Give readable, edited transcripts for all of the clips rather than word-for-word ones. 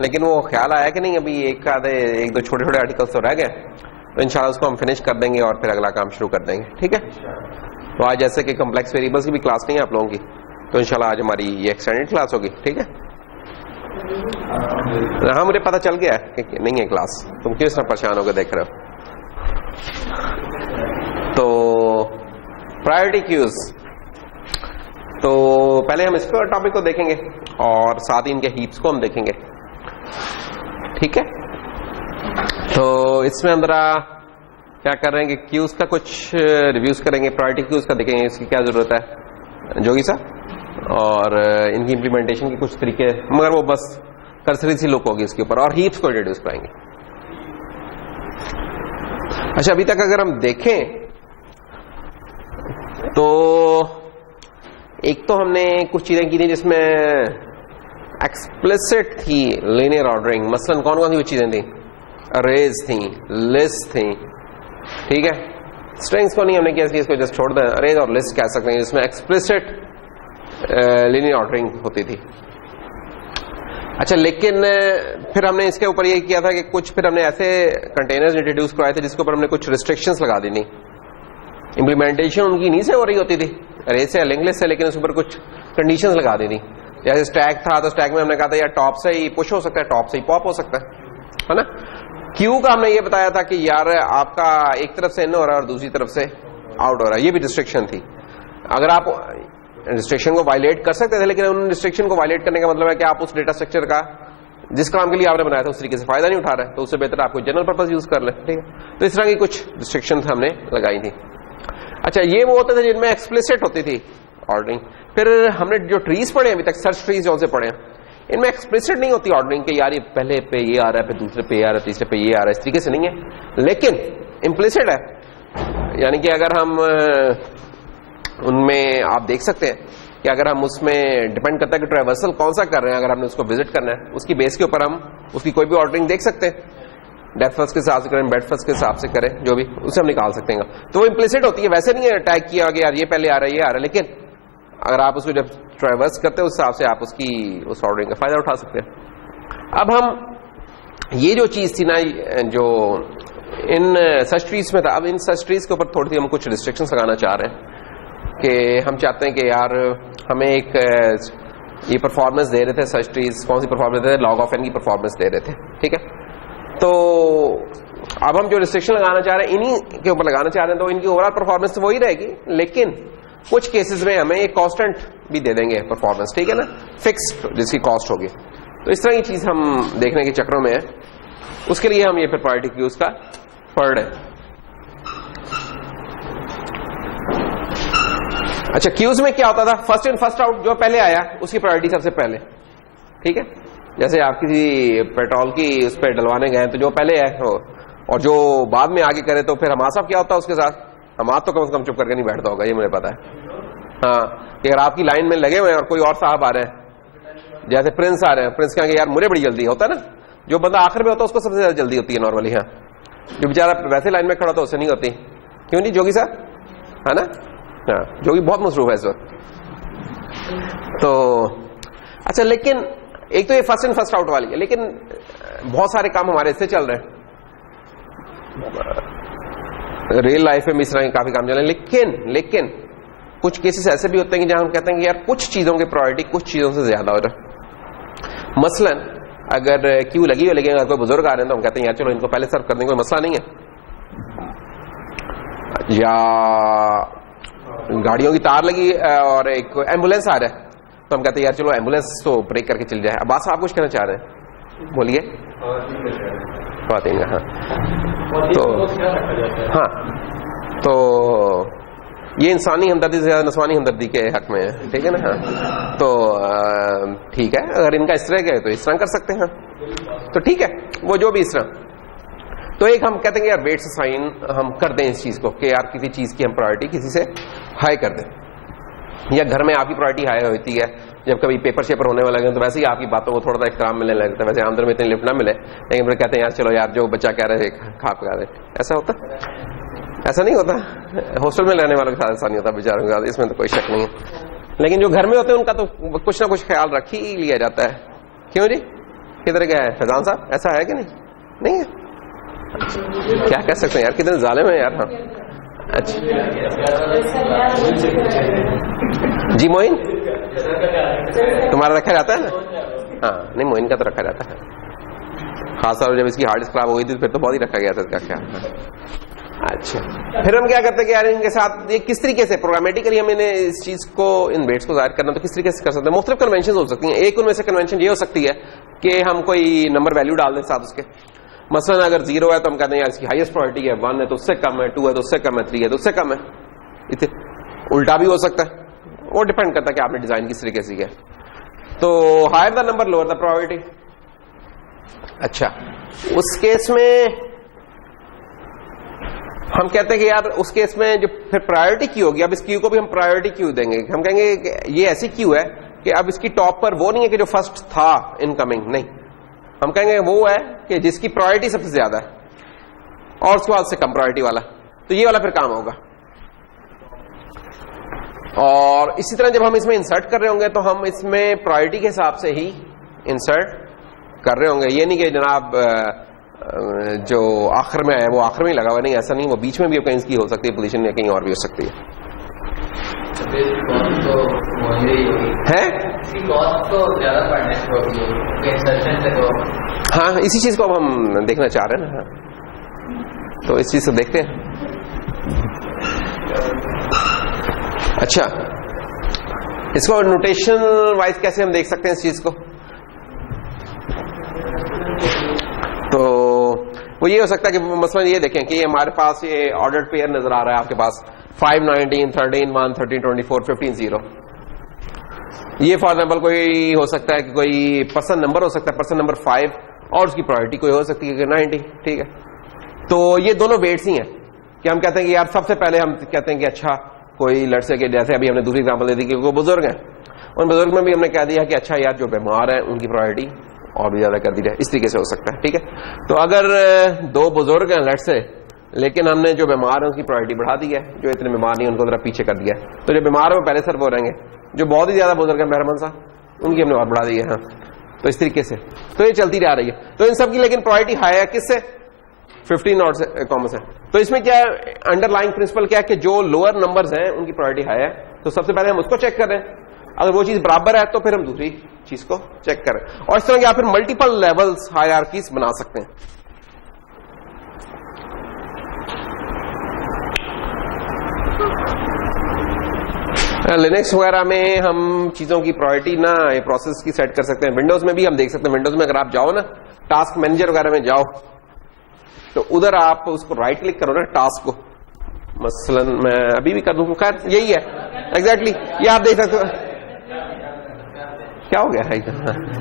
लेकिन वो ख्याल आया कि नहीं अभी एक दो छोटे छोटे आर्टिकल्स तो रह गए, तो इंशाल्लाह उसको हम फिनिश कर देंगे और फिर अगला काम शुरू कर देंगे। ठीक है, तो आज जैसे कि कम्प्लेक्स वेरिएबल्स की भी क्लास नहीं है आप लोगों की, तो इंशाल्लाह आज हमारी ये एक्सटेंडेड क्लास होगी। ठीक है, हाँ मुझे पता चल गया है कि नहीं है क्लास, तुम क्यों इस तरह परेशान होकर देख रहे हो। तो प्रायोरिटी क्यूज, तो पहले हम इसको टॉपिक को देखेंगे और साथ ही इनके हीप्स को हम देखेंगे। ठीक है, तो इसमें हम जरा क्या कर रहे हैं कि क्यूज का कुछ रिव्यूज करेंगे, प्रायोरिटी क्यूज का देखेंगे इसकी क्या जरूरत है जोगी साहब, और इनकी इंप्लीमेंटेशन के कुछ तरीके, मगर वो बस कर्सरी सी लुक होगी इसके ऊपर, और हीप्स को इंट्रोड्यूस कराएंगे। अच्छा, अभी तक अगर हम देखें तो एक तो हमने कुछ चीजें की थी जिसमें एक्सप्लिसिट थी लीनियर ऑर्डरिंग, मसलन कौन कौन सी चीजें थी, अरेज थी, लिस्ट थी। ठीक है, स्ट्रिंग्स को नहीं हमने किया, इसको जस्ट छोड़ दें, अरेज और लिस्ट कह सकते हैं जिसमें एक्सप्लिसिट लीनियर ऑर्डरिंग होती थी। अच्छा, लेकिन फिर हमने इसके ऊपर ये किया था कि कुछ फिर हमने ऐसे कंटेनर्स इंट्रोड्यूस करवाए थे जिसके ऊपर हमने कुछ रिस्ट्रिक्शंस लगा दी थी। इंप्लीमेंटेशन उनकी नहीं से हो रही होती थी, अरे से लिंक लिस्ट से, लेकिन उस ऊपर कुछ कंडीशंस लगा दी थी। जैसे स्टैक था तो स्टैक में हमने कहा था यार टॉप से ही पुश हो सकता है, टॉप से ही पॉप हो सकता है ना। क्यू का हमने ये बताया था कि यार आपका एक तरफ से इन हो रहा है और दूसरी तरफ से आउट हो रहा है, ये भी रिस्ट्रिक्शन थी। अगर आप रिस्ट्रिक्शन को वायलेट कर सकते थे, लेकिन उन रिस्ट्रिक्शन को वायलेट करने का मतलब है कि आप उस डेटा स्ट्रक्चर का जिस काम के लिए आपने बनाया था उस तरीके से फायदा नहीं उठा रहे, तो उससे बेहतर आपको जनरल पर्पज यूज कर ले। ठीक है, तो इस तरह की कुछ रिस्ट्रिक्शन हमने लगाई थी। अच्छा, ये वो होते थे जिनमें एक्सप्लिसिट होती थी ऑर्डरिंग। फिर हमने जो ट्रीज पढ़े अभी तक, सर्च ट्रीज जो से पढ़े, इनमें एक्सप्लिसिट नहीं होती ऑर्डरिंग कि यार ये पहले पे ये आ रहा है, फिर दूसरे पे ये आ रहा है, तीसरे पे ये आ रहा है, इस तरीके से नहीं है, लेकिन इम्प्लिसिट है। यानी कि अगर हम उनमें आप देख सकते हैं कि अगर हम उसमें डिपेंड करता है कि ट्रैवर्सल कौन सा कर रहे हैं, अगर हमने उसको विजिट करना है उसकी बेस के ऊपर हम उसकी कोई भी ऑर्डरिंग देख सकते हैं, डेप्थ फर्स्ट के हिसाब से करें, बेड फर्स्ट के हिसाब से करें, जो भी उसे हम निकाल सकते हैं। तो वो इम्प्लिसिट होती है, वैसे नहीं है टैग किया कि यार ये पहले आ रहा है ये आ रहा है, लेकिन अगर आप उसको जब ट्रैवर्स करते हैं उस हिसाब से आप उसकी उस ऑर्डरिंग का फायदा उठा सकते हैं। अब हम ये जो चीज थी ना जो इन सर्च ट्रीज में था, अब इन सर्च ट्रीज के ऊपर थोड़ी सी हम कुछ रिस्ट्रिक्शंस लगाना चाह रहे हैं कि हम चाहते हैं कि यार हमें एक ये परफॉर्मेंस दे रहे थे सर्च ट्रीज, कौन सी परफॉर्मेंस दे रहे थे, लॉग ऑफ एन की परफॉर्मेंस दे रहे थे। ठीक है, तो अब हम जो रिस्ट्रिक्शन लगाना चाह रहे हैं इन्हीं के ऊपर लगाना चाह रहे हैं, तो इनकी ओवरऑल परफॉर्मेंस तो वही रहेगी, लेकिन कुछ केसेस में हमें एक कांस्टेंट भी दे देंगे परफॉर्मेंस। ठीक है ना, फिक्स्ड जिसकी कॉस्ट होगी। तो इस तरह की चीज हम देखने के चक्रों में है, उसके लिए हम ये फिर प्रायोरिटी क्यूज का पढ़ रहे हैं। अच्छा, क्यूज में क्या होता था, फर्स्ट इन फर्स्ट आउट, जो पहले आया उसकी प्रायोरिटी सबसे पहले। ठीक है, जैसे आप किसी पेट्रोल की उस पर डलवाने गए तो जो पहले है और जो बाद में आगे करे, तो फिर हमारा साहब क्या होता है उसके साथ, हमारा तो कम से कम चुप करके नहीं बैठता होगा, ये मुझे पता है। हाँ, कि अगर आपकी लाइन में लगे हुए हैं और कोई और साहब आ रहे हैं, जैसे प्रिंस आ रहे हैं, प्रिंस कहेंगे यार मुझे बड़ी जल्दी होता है ना, जो बंदा आखिर में होता है उसको सबसे ज्यादा जल्दी होती है नॉर्मली। हाँ, जो बेचारा वैसे लाइन में खड़ा होता है उससे नहीं होती, क्यों नहीं जोगी साहब, है ना। हाँ, जोगी बहुत मसरूफ है इस वक्त। तो अच्छा, लेकिन एक तो ये फर्स्ट इन फर्स्ट आउट वाली है, लेकिन बहुत सारे काम हमारे इससे चल रहे हैं, रियल लाइफ में इस तरह के काफी काम चल रहे हैं, लेकिन कुछ केसेस ऐसे भी होते हैं कि जहां हम कहते हैं कि यार कुछ चीजों की प्रायोरिटी कुछ चीजों से ज्यादा हो रहा है। मसलन अगर क्यू लगी हो, लेकिन अगर कोई बुजुर्ग आ रहे हैं तो हम कहते हैं यार चलो इनको पहले सर्व कर देंगे, कोई मसला नहीं है। या गाड़ियों की तार लगी और एक एम्बुलेंस आ रहा है तो हम कहते हैं यार चलो एम्बुलेंस तो ब्रेक करके चल जाए। अब्बास आप कुछ कहना चाह रहे हैं, बोलिए। हाँ, तो हाँ, तो ये इंसानी हमदर्दी से ज्यादा नस्वानी हमदर्दी के हक में है। ठीक है ना। हाँ, तो ठीक है, अगर इनका इस तरह का है तो इस तरह कर सकते हैं, तो ठीक है, वो जो भी इस तरह। तो एक हम कहते हैं यार वेट से साइन हम कर दें इस चीज को कि यार किसी चीज की हम प्रायोरिटी किसी से हाई कर दें, या घर में आपकी प्रायोरिटी हाई होती है जब कभी पेपर शेपर होने वाला है तो वैसे ही आपकी बातों को थोड़ा सा एहतराम मिलने लगता है। वैसे आमदन में इतनी लिफ्ट ना मिले, लेकिन फिर कहते हैं यार चलो यार जो बच्चा कह रहे थे खा पका दे। ऐसा होता, ऐसा नहीं होता। हॉस्टल में रहने वालों के साथ ऐसा नहीं होता बेचारों के साथ, इसमें तो कोई शक नहीं है। लेकिन जो घर में होते हैं उनका तो कुछ ना कुछ ख्याल रख ही लिया जाता है। क्यों जी? किधर गया है फैजान साहब, ऐसा है कि नहीं? नहीं है, क्या कह सकते हैं यार, कितने जालिम है यार। हाँ अच्छा जी मोइन, तुम्हारा रखा जाता है ना? हाँ नहीं, मोइन का तो रखा जाता है, खासतौर जब इसकी हार्ड डिस्क खराब हो गई थी फिर तो बहुत ही रखा गया था इसका ख्याल। अच्छा फिर हम क्या करते हैं कि यार इनके साथ ये किस तरीके से प्रोग्रामेटिकली हम इन्हें इस चीज को, इन वेट्स को जाहिर करना तो किस तरीके से कर सकते हैं। मुख्तलिफ कन्वेंशन हो सकती हैं। एक उनमें से कन्वेंशन ये हो सकती है कि हम कोई नंबर वैल्यू डाल दें साथ उसके, मसलन अगर 0 है तो हम कहते हैं यार इसकी हाईएस्ट प्रायोरिटी है, 1 है तो उससे कम है, 2 है तो उससे कम है, 3 है तो उससे कम है। उल्टा भी हो सकता है, वो डिपेंड करता है कि आपने डिजाइन किस तरीके से किया। तो higher the number lower the priority. अच्छा उस केस में हम कहते हैं कि यार उस केस में जो फिर प्रायोरिटी क्यू होगी, अब इस क्यू को भी हम प्रायोरिटी क्यू देंगे। हम कहेंगे कि ये ऐसी क्यू है कि अब इसकी टॉप पर वो नहीं है कि जो फर्स्ट था इनकमिंग, नहीं, हम कहेंगे वो है कि जिसकी प्रायोरिटी सबसे ज्यादा है और उसके बाद से कम प्रायोरिटी वाला, तो ये वाला फिर काम होगा। और इसी तरह जब हम इसमें इंसर्ट कर रहे होंगे तो हम इसमें प्रायोरिटी के हिसाब से ही इंसर्ट कर रहे होंगे। ये नहीं कि जनाब जो आखिर में है वो आखिर में ही लगा हुआ, नहीं, ऐसा नहीं, वो बीच में भी कहीं इसकी हो सकती है पोजीशन, या कहीं और भी हो सकती है। हाँ इसी चीज को अब हम देखना चाह रहे हैं ना, तो इस चीज से देखते हैं। अच्छा इसको नोटेशन वाइज कैसे हम देख सकते हैं इस चीज को, तो वो ये हो सकता है कि मसलन ये देखें कि हमारे पास ये ऑर्डर्ड पेयर नजर आ रहा है आपके पास 5, 19, 13, 1, 13, 24, 15, 0। ये फॉर एग्जाम्पल कोई हो सकता है कि कोई पर्सन नंबर हो सकता है, पर्सन नंबर 5, और उसकी प्रायोरिटी कोई हो सकती है कि 90, ठीक है। तो ये दोनों वेट्स ही हैं कि हम कहते हैं कि यार सबसे पहले हम कहते हैं कि अच्छा कोई लड़से के, जैसे अभी हमने दूसरी एग्जाम्पल दे दी कि वो बुजुर्ग हैं, उन बुजुर्ग में भी हमने कह दिया कि अच्छा यार जो बीमार है उनकी प्रायोरिटी और भी ज्यादा कर दी जाए, इस तरीके से हो सकता है, ठीक है। तो अगर 2 बुजुर्ग हैं लड़से, लेकिन हमने जो बीमार है उसकी प्रायोरिटी बढ़ा दी है, जो इतने बीमार नहीं उनको जरा पीछे कर दिया, तो जो बीमार है वो पहले सर्व हो रहेंगे, जो बहुत ही ज्यादा बुजुर्ग है मेहरबान साहब उनकी हमने और बढ़ा दी है। हाँ तो इस तरीके से तो ये चलती रह रही है। तो इन सब की लेकिन प्रायोरिटी हाई है किससे, 15 और से कॉमर्स है। तो इसमें क्या अंडरलाइंग प्रिंसिपल क्या है कि जो लोअर नंबर्स हैं उनकी प्रायोरिटी हाई है, तो सबसे पहले हम उसको चेक कर रहे हैं, अगर वो चीज बराबर है तो फिर हम दूसरी चीज को चेक करें। और इस तरह के आप फिर मल्टीपल लेवल्स हायरार्कीज बना सकते हैं। लिनक्स वगैरह में हम चीजों की प्रायोरिटी ना ये प्रोसेस की सेट कर सकते हैं। विंडोज में भी हम देख सकते हैं, विंडोज में अगर आप जाओ ना टास्क मैनेजर वगैरह में जाओ तो उधर आप उसको राइट क्लिक करो ना टास्क को, मसलन मैं अभी भी कर दूं, खैर यही है एग्जैक्टली, ये आप देख सकते हो। क्या हो गया है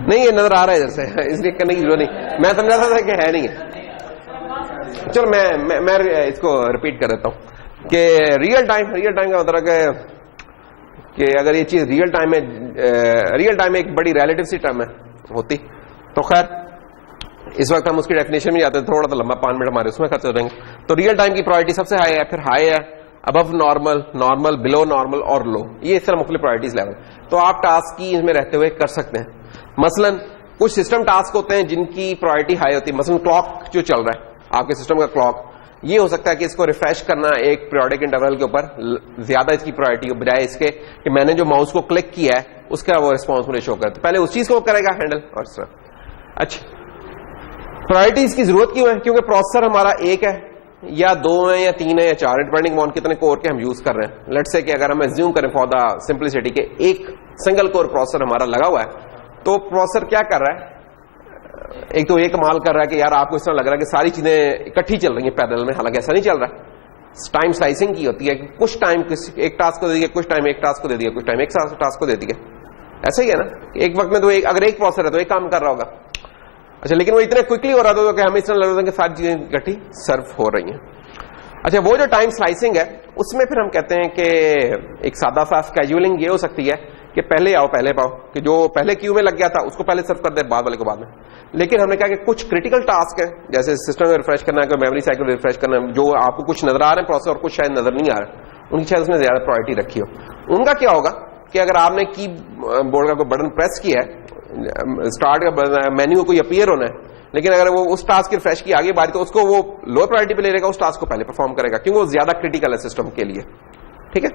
नहीं ये नजर आ रहा है इधर से, इसलिए करने की जरूरत नहीं, मैं समझा था कि है नहीं है। चलो मैं इसको रिपीट कर देता हूं कि रियल टाइम का मतलब है कि अगर ये चीज रियल टाइम में एक बड़ी रिलेटिव सी टर्म है होती, तो खैर इस वक्त हम उसकी डेफिनेशन में जाते हैं, थोड़ा सा लंबा 5 मिनट हमारे उसमें खर्च हो जाएंगे। तो रियल टाइम की प्रायोरिटी सबसे हाई है, फिर हाई है, above normal, normal, below normal और लो, ये इस तरह मुख्तलिफ प्रायोरिटीज लेवल। तो आप टास्क की इसमें रहते हुए कर सकते हैं। मसलन कुछ सिस्टम टास्क होते हैं जिनकी प्रायोरिटी हाई होती है, मसलन क्लॉक जो चल रहा है आपके सिस्टम का क्लॉक, ये हो सकता है कि इसको रिफ्रेश करना एक पीरियोडिक इंटरवल के ऊपर ज्यादा इसकी प्रायोरिटी हो, बजाय इसके कि मैंने जो माउस को क्लिक किया है उसका वो रिस्पॉन्स मुझे शो करता है, पहले उस चीज को करेगा हैंडल और इस तरह। अच्छा प्रायोरिटीज की जरूरत क्यों है, क्योंकि प्रोसेसर हमारा एक है या 2 है या 3 है या 4 है, डिपेंडिंग ऑन कितने कोर के हम यूज कर रहे हैं। लेट्स से कि अगर हम एज्यूम करें फॉर द सिंपलिसिटी के एक सिंगल कोर प्रोसेसर हमारा लगा हुआ है, तो प्रोसेसर क्या कर रहा है, एक तो ये कमाल कर रहा है कि यार आपको इस तरह लग रहा है कि सारी चीजें इकट्ठी चल रही हैं पैरेलल में, हालांकि ऐसा नहीं चल रहा है। टाइम स्लाइसिंग की होती है कि कुछ टाइम एक टास्क को दे दिया, कुछ टाइम एक टास्क को दे दिया, कुछ टाइम एक टास्क को दे दिया, ऐसा ही है ना। एक वक्त में तो अगर एक प्रोसेसर है तो एक काम कर रहा होगा, अच्छा, लेकिन वो इतने क्विकली हो रहा था कि हमें इस तरह लग रहा था कि सारी चीजें इकट्ठी सर्व हो रही हैं। अच्छा, वो जो टाइम स्लाइसिंग है उसमें फिर हम कहते हैं कि एक सादा सा स्केड्यूलिंग ये हो सकती है कि पहले आओ पहले पाओ, कि जो पहले क्यू में लग गया था उसको पहले सर्व कर दे, बाद वाले को बाद में। लेकिन हमने कहा कि कुछ क्रिटिकल टास्क है, जैसे सिस्टम में रिफ्रेश करना है, कोई मेमोरी साइकिल रिफ्रेश करना है, जो आपको कुछ नजर आ रहे हैं प्रोसेसर और कुछ शायद नजर नहीं आ रहा, उनकी शायद उसने ज्यादा प्रायोरिटी रखी हो। उनका क्या होगा कि अगर आपने की बोर्ड का कोई बटन प्रेस किया है, स्टार्ट का मेन्यू कोई अपीयर होना है, लेकिन अगर वो उस टास्क की रिफ्रेश की आगे बारी तो उसको वो लोअर प्रायोरिटी पे ले लेगा, उस टास्क को पहले परफॉर्म करेगा क्योंकि वो ज्यादा क्रिटिकल है सिस्टम के लिए, ठीक है,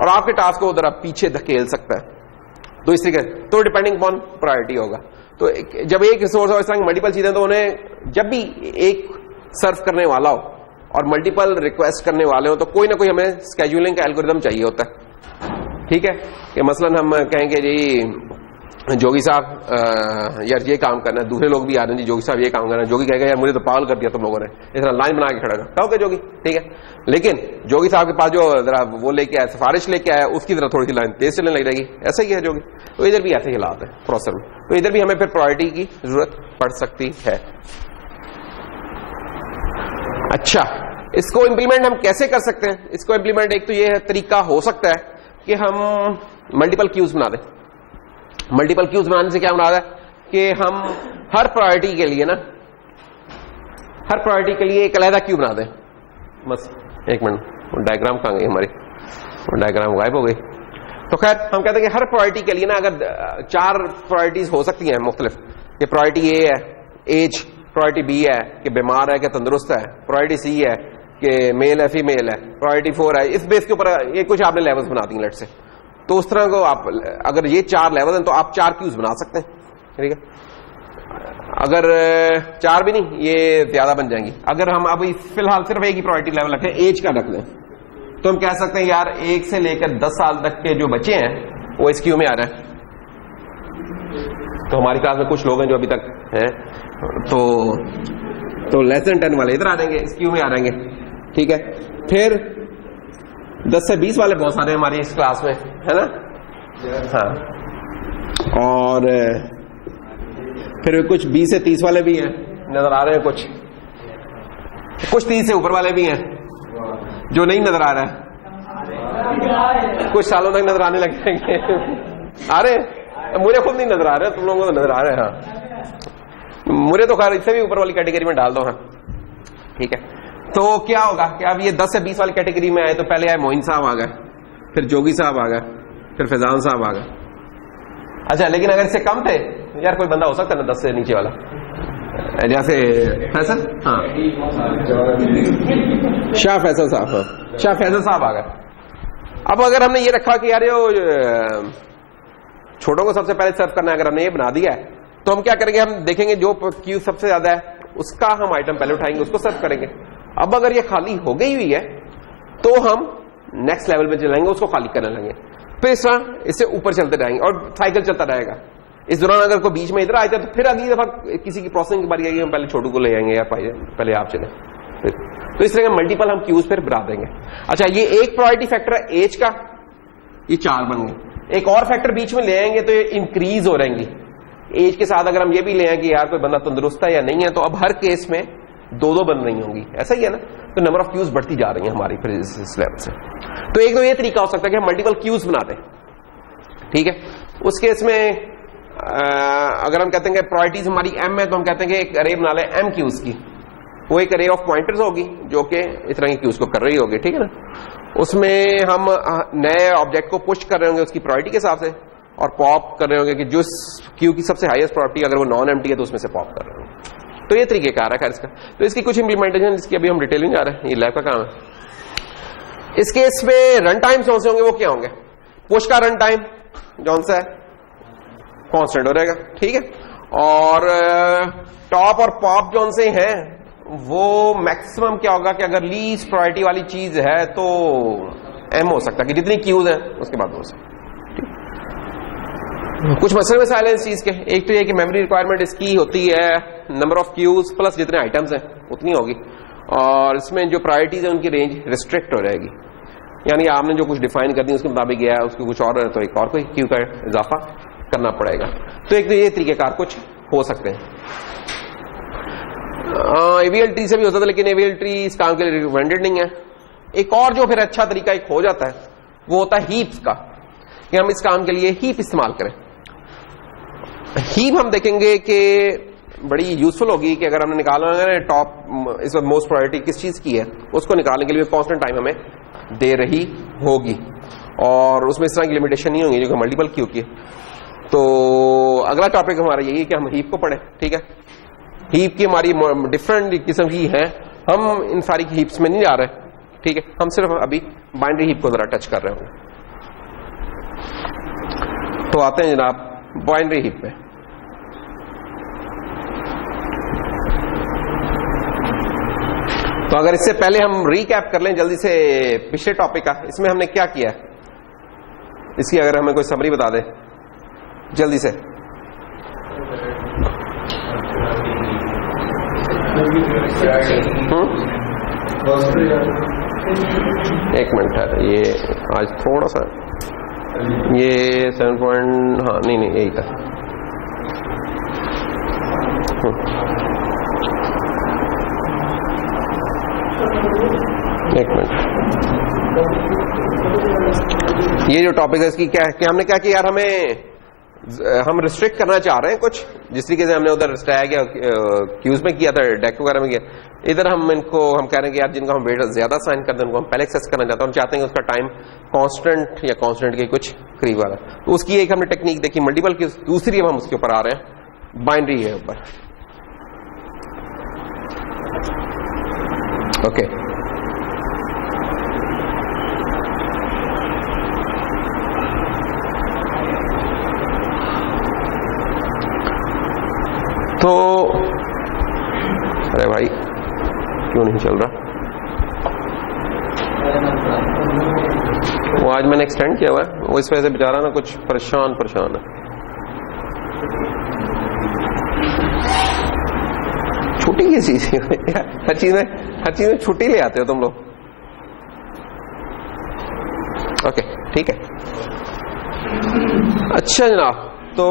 और आपके टास्क को उधर पीछे धकेल सकता है। तो इस तरीके तो डिपेंडिंग अपॉन प्रायोरिटी होगा। तो जब एक रिसोर्स और इस तरह मल्टीपल चीजें, तो उन्हें जब भी एक सर्व करने वाला हो और मल्टीपल रिक्वेस्ट करने वाले हो तो कोई ना कोई हमें स्केड्यूलिंग का एल्गोरिदम चाहिए होता है, ठीक है, कि मसलन हम कहेंगे जी जोगी साहब यार ये काम करना है, दूसरे लोग भी आ रहे हैं जी जोगी साहब ये काम करना है, जोगी कहेगा यार मुझे तो पागल कर दिया तुम लोगों ने, इस तरह लाइन बना के खड़ा कर कहोगे जोगी, ठीक है, लेकिन जोगी साहब के पास जो जरा वो लेके आया, सिफारिश लेके आया, उसकी तरह थोड़ी सी लाइन तेज चलने लग जाएगी, ऐसा ही है जोगी। तो इधर भी ऐसे ही हालात है प्रोसेसर में, तो इधर भी हमें फिर प्रायोरिटी की जरूरत पड़ सकती है। अच्छा, इसको इंप्लीमेंट हम कैसे कर सकते हैं? इसको इंप्लीमेंट एक तो ये तरीका हो सकता है कि हम मल्टीपल क्यूज बना दें। मल्टीपल क्यूज बनाने से क्या बना है कि हम हर प्रायोरिटी के लिए ना, हर प्रायोरिटी के लिए एक अलग क्यू बना दें। बस एक मिनट, वो डायग्राम कहां गई हमारी, वो डायग्राम गायब हो गई। तो खैर हम कहते हैं कि हर प्रायोरिटी के लिए ना अगर 4 प्रायोरिटीज हो सकती हैं मुख्तलिफ, कि प्रायोरिटी ए है एज, प्रायोरिटी बी है कि बीमार है कि तंदुरुस्त है, प्रायोरिटी सी है कि मेल है फीमेल है, प्रायोरिटी 4 है, इस बेस के ऊपर ये कुछ आपने लेवल्स बना दी लेट से। तो उस तरह को आप अगर ये 4 लेवल हैं तो आप 4 क्यूज बना सकते हैं, ठीक है। अगर 4 भी नहीं, ये ज्यादा बन जाएंगी। अगर हम अभी फिलहाल सिर्फ एक ही प्रायोरिटी लेवल रखें, एज का रख लें, तो हम कह सकते हैं यार 1 से लेकर 10 साल तक के जो बच्चे हैं वो इस क्यू में आ रहे हैं। तो हमारी क्लास में कुछ लोग हैं जो अभी तक हैं, तो लेस देन 10 वाले इधर आ जाएंगे, इस क्यू में आ जाएंगे, ठीक है। फिर 10 से 20 वाले बहुत सारे हमारी इस क्लास में, है ना, हाँ, और फिर कुछ 20 से 30 वाले भी हैं नजर आ रहे हैं, कुछ 30 से ऊपर वाले भी हैं जो नहीं नजर आ रहा है, कुछ सालों तक नजर आने लगेंगे। अरे मुझे खुद नहीं नजर आ रहे, तुम लोगों को तो नजर आ रहे हैं, हाँ, मुझे तो खैर इससे भी ऊपर वाली कैटेगरी में डाल दो, हाँ, ठीक है। तो क्या होगा कि अब ये 10 से 20 वाली कैटेगरी में आए तो पहले आए मोइन साहब आ गए, फिर जोगी साहब आ गए, फिर फैजान साहब आ गए। अच्छा, लेकिन अगर इससे कम थे यार, कोई बंदा हो सकता है ना 10 से नीचे वाला, जैसे फैसल, हाँ, शाह फैसल साहब, हाँ, शाह फैसल साहब आ गए। अब अगर हमने ये रखा कि यार ये छोटों को सबसे पहले सर्व करना है, अगर हमने ये बना दिया है तो हम क्या करेंगे, हम देखेंगे जो क्यू सबसे ज्यादा है उसका हम आइटम पहले उठाएंगे, उसको सर्व करेंगे। अब अगर ये खाली हो गई हुई है तो हम नेक्स्ट लेवल पे चलाएंगे, उसको खाली करने लगेंगे, फिर इस तरह इससे ऊपर चलते रहेंगे और साइकिल चलता रहेगा। इस दौरान अगर कोई बीच में इधर आए तो फिर अगली दफा किसी की प्रोसेसिंग की बारी आएगी, हम पहले छोटू को ले आएंगे या पहले आप चले, तो इस तरह मल्टीपल हम क्यूज फिर बढ़ा देंगे। अच्छा, ये एक प्रायोरिटी फैक्टर है एज का, ये 4 बन गए। एक और फैक्टर बीच में ले आएंगे तो ये इंक्रीज हो रहेंगी एज के साथ। अगर हम ये भी ले आए कि यार कोई बंदा तंदुरुस्त है या नहीं है, तो अब हर केस में 2-2 बन रही होंगी, ऐसा ही है ना, तो नंबर ऑफ क्यूज बढ़ती जा रही है हमारी फिर इस लेवल से। तो एक तो ये तरीका हो सकता है कि हम मल्टीपल क्यूज बना दें, ठीक है। उस केस में अगर हम कहते हैं कि प्रायोरिटीज हमारी m है, तो हम कहते हैं कि एक अरे बना लें m क्यूज की, वो एक अरे ऑफ पॉइंटर्स होगी जो कि इस तरह की क्यूज को कर रही होगी, ठीक है ना। उसमें हम नए ऑब्जेक्ट को पुश कर रहे होंगे उसकी प्रायोरिटी के हिसाब से, और पॉप कर रहे होंगे कि जो क्यू की सबसे हाईएस्ट प्रायोरिटी अगर वो नॉन एम्प्टी है तो उसमें से पॉप कर रहे होंगे। तो ये तरीके कार है खैर इसका। तो इसकी कुछ इंप्लीमेंटेशन, इसकी अभी हम डिटेलिंग जा रहे हैं, ये लैब का काम है। इस केस में रन टाइम कौन से होंगे, वो क्या होंगे, पुश का रन टाइम जौन सा है कांस्टेंट हो रहेगा, ठीक है, और टॉप और पॉप जौन से हैं वो मैक्सिमम क्या होगा कि अगर लीस्ट प्रायोरिटी वाली चीज है तो m हो सकता है कि जितनी क्यूज है उसके बाद हो सकता। कुछ मसले में साइलेंस चीज के, एक तो ये कि मेमोरी रिक्वायरमेंट इसकी होती है नंबर ऑफ क्यूज प्लस जितने आइटम्स हैं उतनी होगी, और इसमें जो प्रायोरिटीज है उनकी रेंज रिस्ट्रिक्ट हो जाएगी, यानी आपने जो कुछ डिफाइन कर दी उसके मुताबिक गया उसके कुछ और है तो एक और कोई क्यू का इजाफा करना पड़ेगा। तो एक तो ये तरीकेकार कुछ हो सकते हैं। एवीएल ट्री से भी हो सकता है, लेकिन एवीएल ट्री इस काम के लिए रिकमेंडेड नहीं है। एक और जो फिर अच्छा तरीका एक हो जाता है वो होता है हीप्स का, कि हम इस काम के लिए हीप इस्तेमाल करें। हीप हम देखेंगे कि बड़ी यूजफुल होगी कि अगर हमने निकालना है टॉप इस वक्त मोस्ट प्रायोरिटी किस चीज की है, उसको निकालने के लिए कांस्टेंट टाइम हमें दे रही होगी, और उसमें इस तरह की लिमिटेशन नहीं होगी जो कि मल्टीपल क्यू की है। तो अगला टॉपिक हमारा यही है कि हम हीप को पढ़ें, ठीक है। हीप की हमारी डिफरेंट किस्म की है, हम इन सारी हीप्स में नहीं जा रहे, ठीक है। हम सिर्फ अभी बाइनरी हीप को जरा टच कर रहे होंगे। तो आते हैं जनाब बाइनरी हीप पे। तो अगर इससे पहले हम रीकैप कर लें जल्दी से पिछले टॉपिक का, इसमें हमने क्या किया है, इसकी अगर हमें कोई समरी बता दे जल्दी से। एक मिनट है, ये आज थोड़ा सा ये 7 पॉइंट, हाँ नहीं यही था। एक मिनट, ये जो टॉपिक है इसकी क्या है कि हमने क्या किया यार, हम रिस्ट्रिक्ट करना चाह रहे हैं कुछ, जिस तरीके से हमने उधर स्टैग या क्यूज में किया था, डेक वगैरह में किया, इधर हम कह रहे हैं कि यार जिनको हम वेट ज्यादा साइन कर दें उनको हम पहले एक्सेस करना चाहते हैं, हम चाहते हैं कि उसका टाइम कांस्टेंट या कांस्टेंट के कुछ करीब वाला। तो उसकी एक हमने टेक्निक देखी मल्टीपल की, दूसरी अब हम उसके ऊपर आ रहे हैं, बाइनरी है ऊपर। ओके, तो अरे भाई क्यों नहीं चल रहा, वो आज मैंने एक्सटेंड किया हुआ है, वो इस वजह से बेचारा ना कुछ परेशान है। छुट्टी की चीज है हर चीज में छुट्टी ले आते हो तुम लोग। ओके ठीक है, अच्छा जनाब, तो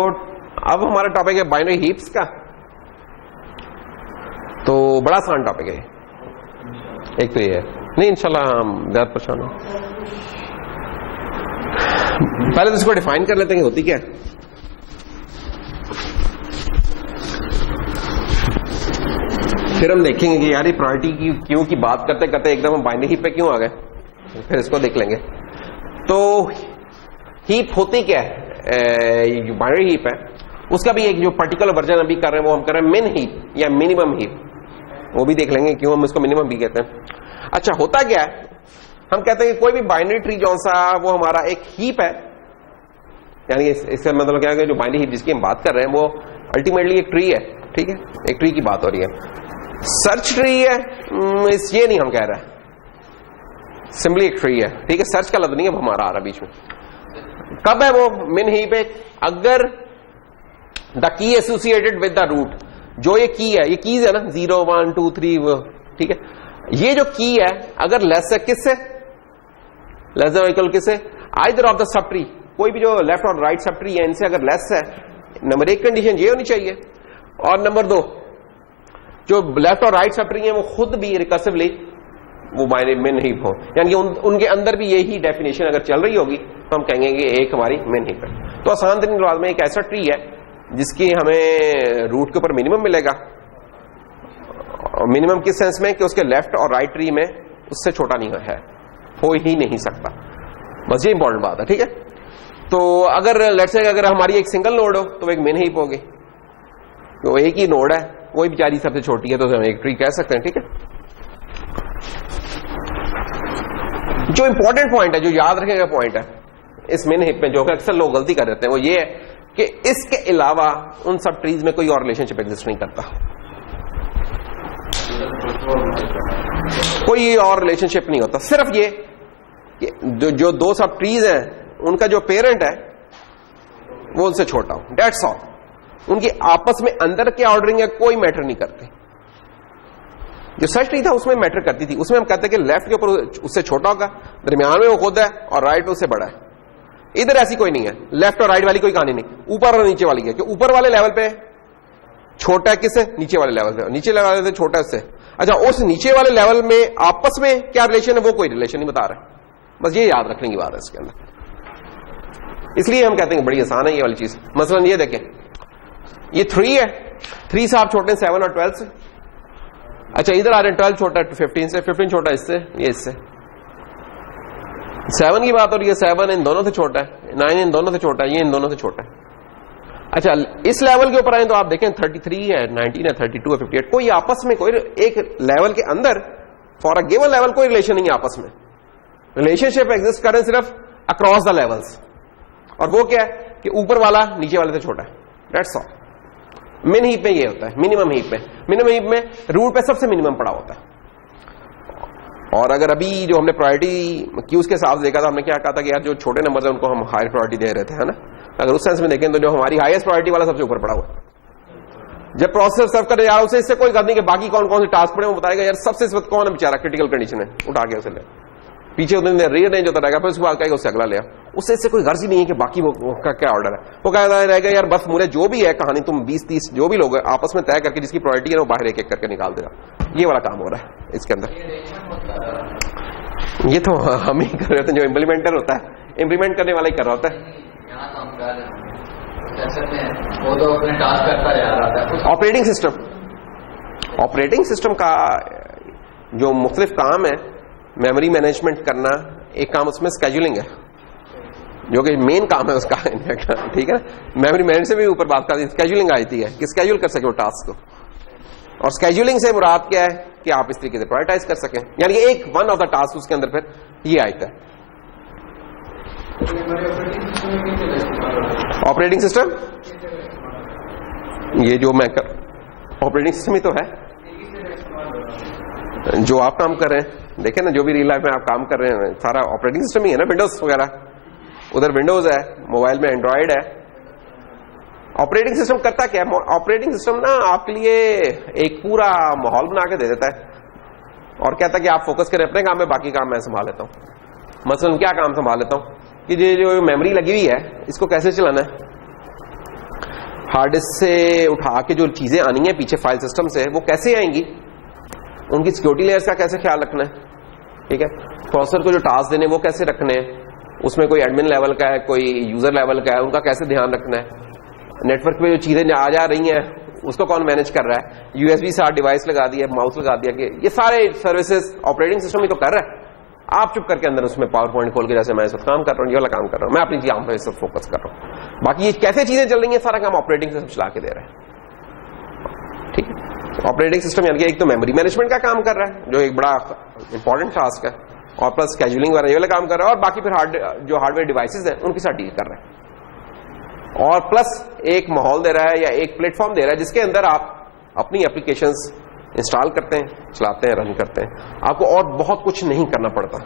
अब हमारा टॉपिक है बाइनरी हीप्स का। तो बड़ा आसान टॉपिक है एक, तो ये है नहीं, इंशाल्लाह हम ज्यादा परेशान हो। पहले तो इसको डिफाइन कर लेते हैं कि होती क्या है। फिर हम देखेंगे कि यार ये प्रायोरिटी की क्यों की बात करते करते एकदम हम बाइनरी हीप पे क्यों आ गए, फिर इसको देख लेंगे। तो हीप होती क्या है, जो बाइनरी हीप है उसका भी एक जो पर्टिकुलर वर्जन अभी कर रहे हैं वो हम कर रहे हैं मिन हीप या मिनिमम हीप, वो भी देख लेंगे क्यों हम इसको मिनिमम भी कहते हैं। अच्छा, होता क्या है, हम कहते हैं कि कोई भी बाइनरी ट्री जो सा वो हमारा एक हीप है, यानी इसका मतलब क्या है, जो बाइनरी हीप जिसकी हम बात कर रहे हैं वो अल्टीमेटली एक ट्री है, ठीक है, एक ट्री की बात हो रही है। सर्च ट्री है ये नहीं हम कह रहे हैं, सिंपली एक ट्री है, ठीक है, सर्च का लफ्ज नहीं है हमारा आ रहा बीच में। कब है वो मिन हीप है, अगर the key associated with the root, जो ये की है, ये कीज है ना 0 1 2 3, ठीक है, ये जो की है अगर लेस है किससे, लेस देन इक्वल किससे, either of the sub tree, कोई भी जो लेफ्ट और राइट सब ट्री है इनसे अगर लेस है, नंबर एक कंडीशन ये होनी चाहिए, और नंबर दो जो लेफ्ट और राइट सब ट्री है वो खुद भी रिकर्सिवली वो बाइनरी मिन हीप हो, यानी कि उनके अंदर भी यही डेफिनेशन अगर चल रही होगी तो हम कहेंगे कि एक हमारी मिन हीप है। तो आसान तरीके बाद में एक ऐसा ट्री है जिसकी हमें रूट के ऊपर मिनिमम मिलेगा, मिनिमम किस सेंस में कि उसके लेफ्ट और राइट ट्री में उससे छोटा नहीं है, हो ही नहीं सकता, बस ये इंपॉर्टेंट बात है, ठीक है। तो अगर लेट्स से अगर हमारी एक सिंगल नोड हो तो एक मिन हीप होगी, तो एक ही नोड है वही बेचारी सबसे छोटी है तो हम एक ट्री कह सकते हैं, ठीक है। जो इंपॉर्टेंट पॉइंट है, जो याद रखने का पॉइंट है इस मिन हीप में, जो अक्सर लोग गलती कर देते हैं, वो ये है कि इसके अलावा उन सब ट्रीज में कोई और रिलेशनशिप एग्जिस्ट नहीं करता, कोई और रिलेशनशिप नहीं होता, सिर्फ ये कि जो दो सब ट्रीज हैं उनका जो पेरेंट है वो उनसे छोटा हो, डेट्स ऑल। उनकी आपस में अंदर क्या ऑर्डरिंग है कोई मैटर नहीं करती। जो सर्च ट्री था उसमें मैटर करती थी, उसमें हम कहते हैं कि लेफ्ट के ऊपर उससे छोटा होगा, दरमियान में वो खुद है और राइट उससे बड़ा है। इधर ऐसी कोई नहीं है, लेफ्ट और राइट वाली कोई कहानी नहीं, ऊपर और नीचे वाली है, कि ऊपर वाले लेवल पे छोटा है किससे, नीचे वाले लेवल पे, नीचे लेवल से छोटा है उससे। अच्छा, उस नीचे वाले लेवल में आपस में क्या रिलेशन है वो कोई रिलेशन नहीं बता रहे, बस ये याद रखने की बात है इसके अंदर। इसलिए हम कहते हैं बड़ी आसान है ये वाली चीज। मसलन ये देखें, ये 3 है, 3 से आप छोटे हैं 7 और 12 से। अच्छा, इधर आ रहे हैं 12 छोटा है 15 से, 15 छोटा इससे, ये इससे। 7 की बात हो रही है, 7 इन दोनों से छोटा है, 9 इन दोनों से छोटा है, ये इन दोनों से छोटा है। अच्छा, इस लेवल के ऊपर आए तो आप देखें 33 है, 19 है, 32 है, 58, कोई आपस में कोई एक लेवल के अंदर फॉर अ गिवन लेवल कोई रिलेशन नहीं है आपस में। रिलेशनशिप एग्जिस्ट कर रहे हैं सिर्फ अक्रॉस द लेवल्स, और वो क्या है कि ऊपर वाला नीचे वाले से छोटा है, दैट्स ऑल। मिन हीप में ये होता है, मिनिमम हीप में, मिनिमम हीप में रूट पे सबसे मिनिमम पड़ा होता है। और अगर अभी जो हमने प्रायोरिटी क्यूज के साथ देखा था, हमने क्या कहा था कि यार जो छोटे नंबर है उनको हम हायर प्रायोरिटी दे रहे थे, है ना। अगर उस सेंस में देखें तो जो हमारी हाईएस्ट प्रायोरिटी वाला सबसे ऊपर पड़ा हुआ है। जब प्रोसेसर सर्व करे यार उसे इससे कोई गलती नहीं कि बाकी कौन कौन से टास्क पड़े, वो बताएगा यार सबसे इस वक्त कौन है बेचारा क्रिटिकल कंडीशन है, उठा के उसे ले, पीछे उतने रीअरेंज होता रहेगा, फिर उसके बाद कहेगा उससे अगला लिया। उससे इससे कोई गर्ज ही नहीं है कि बाकी वो का क्या ऑर्डर है। वो कहता रहेगा यार बस मुझे जो भी है कहानी तुम 20-30 जो भी लोग आपस में तय करके जिसकी प्रायोरिटी है वो बाहर एक एक करके निकाल देगा। ये वाला काम हो रहा है इसके अंदर। ये तो हम ही कर रहे होते हैं, जो इम्प्लीमेंटर होता है, इम्प्लीमेंट करने वाला ही कर रहा होता है। वो तो अपने टास्क करता जा रहा था। ऑपरेटिंग सिस्टम का जो मुख्तलिफ काम है, मेमोरी मैनेजमेंट करना एक काम, उसमें स्केड्यूलिंग है जो कि मेन काम है उसका, ठीक है। मेमोरी मैनेजमेंट से भी ऊपर बात करती है, स्केड्यूलिंग आती है कि स्केड्यूल कर सके वो टास्क को। और स्केड्यूलिंग से मुराद क्या है कि आप इस तरीके से प्रायोरिटाइज कर सकें, यानी एक वन ऑफ द टास्क उसके अंदर फिर ये आता है। ऑपरेटिंग सिस्टम, ये जो मैं कर ऑपरेटिंग सिस्टम ही तो है जो आप काम कर रहे हैं। देखें ना, जो भी रियल लाइफ में आप काम कर रहे हैं सारा ऑपरेटिंग सिस्टम ही है ना। विंडोज वगैरह, उधर विंडोज है, मोबाइल में एंड्रॉइड है। ऑपरेटिंग सिस्टम करता क्या है? ऑपरेटिंग सिस्टम ना आपके लिए एक पूरा माहौल बना के दे देता है और कहता है कि आप फोकस करें अपने काम में, बाकी काम मैं संभाल लेता हूं। मसलन क्या काम संभाल लेता हूं कि ये जो मेमोरी लगी हुई है इसको कैसे चलाना है, हार्ड डिस्क से उठा के जो चीजें आनी है पीछे फाइल सिस्टम से वो कैसे आएंगी, उनकी सिक्योरिटी लेयर्स का कैसे ख्याल रखना है, ठीक है। प्रोसेसर को जो टास्क देने वो कैसे रखने हैं, उसमें कोई एडमिन लेवल का है, कोई यूजर लेवल का है, उनका कैसे ध्यान रखना है। नेटवर्क पे जो चीजें आ जा रही हैं उसको कौन मैनेज कर रहा है, यूएसबी से डिवाइस लगा दिया, माउस लगा दिया, कि ये सारे सर्विसेज ऑपरेटिंग सिस्टम ही तो कर रहा है। आप चुप करके अंदर उसमें पावर पॉइंट खोल के जैसे मैं इस वक्त काम कर रहा हूँ, ये वाला काम कर रहा हूँ, मैं अपनी काम पे सब फोकस कर रहा हूँ। बाकी ये कैसे चीजें चल रही हैं सारा काम ऑपरेटिंग सिस्टम चला के दे रहा है, ठीक है। ऑपरेटिंग सिस्टम यानी कि एक तो मेमोरी मैनेजमेंट का काम कर रहा है जो एक बड़ा इंपॉर्टेंट टास्क है, और प्लस स्केड्यूलिंग वगैरह ये वाला काम कर रहा है, और बाकी फिर जो हार्डवेयर डिवाइसेज हैं उनके साथ डील कर रहा है, और प्लस एक माहौल दे रहा है या एक प्लेटफॉर्म दे रहा है जिसके अंदर आप अपनी एप्लीकेशंस इंस्टॉल करते हैं, चलाते हैं, रन करते हैं। आपको और बहुत कुछ नहीं करना पड़ता।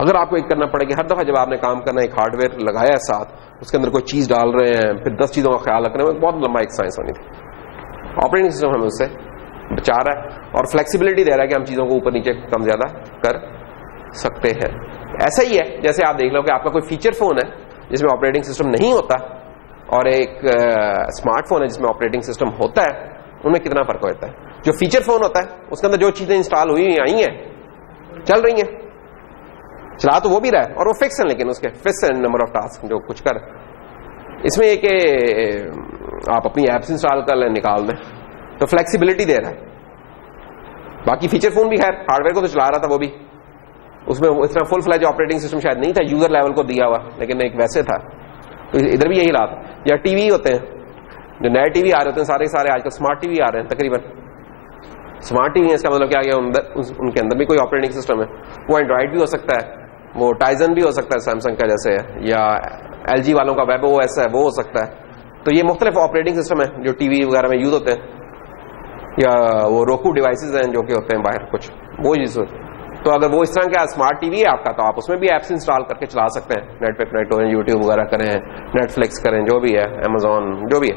अगर आपको एक करना पड़ेगा हर दफा जब आपने काम करना है, एक हार्डवेयर लगाया है साथ, उसके अंदर कोई चीज डाल रहे हैं, फिर 10 चीजों का ख्याल रख रहे हैं, बहुत लंबा एक साइंस होनी थी। ऑपरेटिंग सिस्टम हमें उससे बचा रहा है और फ्लेक्सिबिलिटी दे रहा है कि हम चीजों को ऊपर नीचे कम ज्यादा कर सकते हैं। ऐसा ही है जैसे आप देख लो कि आपका कोई फीचर फोन है जिसमें ऑपरेटिंग सिस्टम नहीं होता और एक स्मार्टफोन है जिसमें ऑपरेटिंग सिस्टम होता है, उनमें कितना फर्क होता है। जो फीचर फोन होता है उसके अंदर जो चीजें इंस्टॉल हुई आई हैं, चल रही हैं, चला तो वो भी रहा है और वो फिक्स है, लेकिन उसके फिक्स नंबर ऑफ टास्क जो कुछ कर। इसमें एक आप अपनी एप्स इंस्टॉल कर लें, निकाल दें, तो फ्लेक्सिबिलिटी दे रहा है। बाकी फीचर फोन भी है, हार्डवेयर को तो चला रहा था वो भी, उसमें इतना फुल फ्लैज ऑपरेटिंग सिस्टम शायद नहीं था, यूजर लेवल को दिया हुआ, लेकिन एक वैसे था। तो इधर भी यही रहा था। या टीवी होते हैं, जो नए टीवी आ रहे होते हैं सारे आजकल स्मार्ट टीवी आ रहे हैं, तकरीबन स्मार्ट टीवी है। इसका मतलब क्या गया, उनके अंदर भी कोई ऑपरेटिंग सिस्टम है। वो एंड्रॉइड भी हो सकता है, वो टाइजन भी हो सकता है सैमसंग का जैसे है, या एलजी वालों का वेब ओएस है वो हो सकता है। तो ये मुख्तलिफ ऑपरेटिंग सिस्टम है जो टीवी वगैरह में यूज होते हैं, या वो रोकू डिवाइसेज हैं जो कि होते हैं बाहर कुछ, वो यूज होते हैं। तो अगर वो इस तरह का स्मार्ट टीवी है आपका, तो आप उसमें भी एप्स इंस्टॉल करके चला सकते हैं। नेट पे कनेक्ट हो, यूट्यूब वगैरह करें, नेटफ्लिक्स करें, जो भी है, अमेजॉन जो भी है।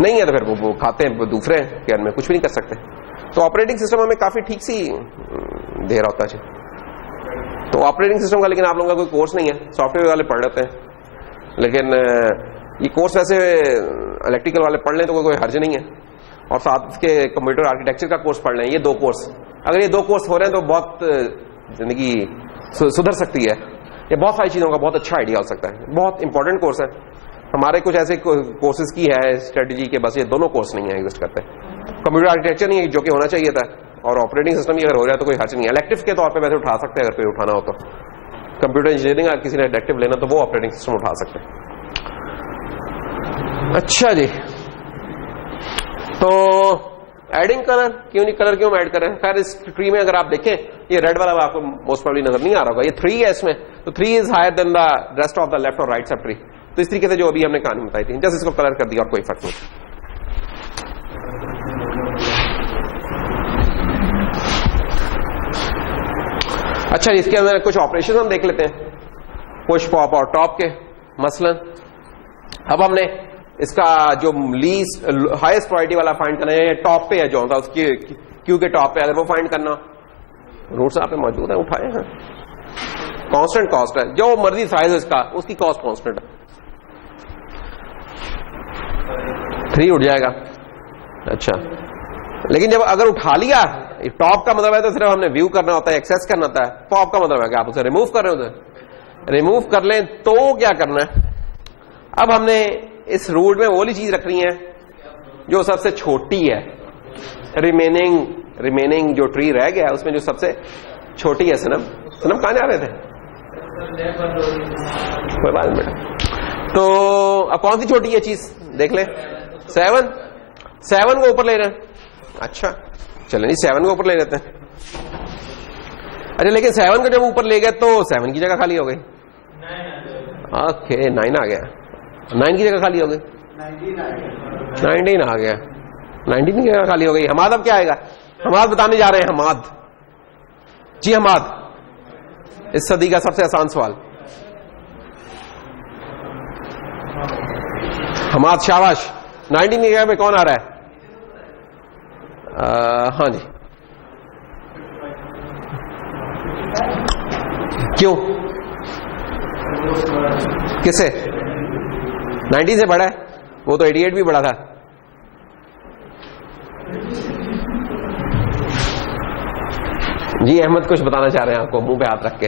नहीं है तो फिर वो खाते हैं दूसरे के में कुछ भी नहीं कर सकते। तो ऑपरेटिंग सिस्टम हमें काफी ठीक सी दे रहा होता है। तो ऑपरेटिंग सिस्टम का लेकिन आप लोगों का कोई कोर्स नहीं है, सॉफ्टवेयर वाले पढ़ लेते हैं, लेकिन ये कोर्स वैसे इलेक्ट्रिकल वाले पढ़ लें तो कोई हर्ज नहीं है, और साथ के कंप्यूटर आर्किटेक्चर का कोर्स पढ़ लें। ये 2 कोर्स, अगर ये 2 कोर्स हो रहे हैं तो बहुत जिंदगी सुधर सकती है। ये बहुत सारी चीजों का बहुत अच्छा आइडिया हो सकता है। बहुत इंपॉर्टेंट कोर्स है। हमारे कुछ ऐसे कोर्सेज की है स्ट्रेटेजी के, बस ये दोनों कोर्स नहीं है एग्जिस्ट करते। कंप्यूटर आर्किटेक्चर नहीं है जो कि होना चाहिए था, और ऑपरेटिंग सिस्टम ही अगर हो जाए तो कोई हर्ज नहीं है। इलेक्टिव के तौर पे वैसे उठा सकते हैं, अगर कोई उठाना हो तो। कंप्यूटर इंजीनियरिंग किसी ने इलेक्टिव लेना तो वो ऑपरेटिंग सिस्टम उठा सकते हैं। अच्छा जी, तो एडिंग कलर क्यों नहीं, कलर क्यों ऐड करें? खैर इस ट्री में अगर आप देखें ये रेड वाला आपको मोस्ट प्रोबेबली नजर नहीं आ रहा होगा, ये 3 है इसमें, तो 3 is higher then the rest of the left और राइट सब ट्री। तो इस तरीके से जो अभी हमने कहानी बताई थी, जस्ट इसको कलर कर दिया और कोई फर्क नहीं। अच्छा, इसके अंदर कुछ ऑपरेशन हम देख लेते हैं, पुश पॉप और टॉप के। मसलन अब हमने इसका जो लीस्ट हाईएस्ट प्रायोरिटी वाला फाइंड करना है, टॉप पे है जो होता उसकी क्यू के टॉप पे, अगर वो फाइंड करना, रूट्स आप पे मौजूद है, उठाए हैं, कांस्टेंट कॉस्ट है, जो मर्जी साइज है इसका, उसकी कॉस्ट कांस्टेंट है, 3 उठ जाएगा। अच्छा, लेकिन जब अगर उठा लिया, टॉप का मतलब है तो सिर्फ हमने व्यू करना होता है, एक्सेस करना होता है। पॉप का मतलब है कि आप उसे रिमूव कर रहे हो, रिमूव कर लें तो क्या करना है? अब हमने इस रूट में वो वाली चीज रख रही है जो सबसे छोटी है, रिमेनिंग जो ट्री रह गया उसमें जो सबसे छोटी है। सनम कहां जा रहे थे? कोई बात नहीं। तो अब कौन सी छोटी है चीज देख ले, 7 को ऊपर ले रहे हैं। अच्छा चले नहीं, 7 को ऊपर ले लेते हैं। अच्छा, लेकिन 7 को जब ऊपर ले गए तो 7 की जगह खाली हो गई। ओके, 9 आ गया, 9 की जगह खाली हो गई, 19 आ गया, 19 की जगह खाली हो गई। हमाद अब क्या आएगा? हमाद बताने जा रहे हैं, हमाद जी, हमाद इस सदी का सबसे आसान सवाल। हमाद शाबाश, 19 की जगह पे कौन आ रहा है? हाँ जी, क्यों, किसे? 90 से बड़ा है, वो तो 88 भी बड़ा था। जी अहमद कुछ बताना चाह रहे हैं आपको, मुंह पे हाथ रख के।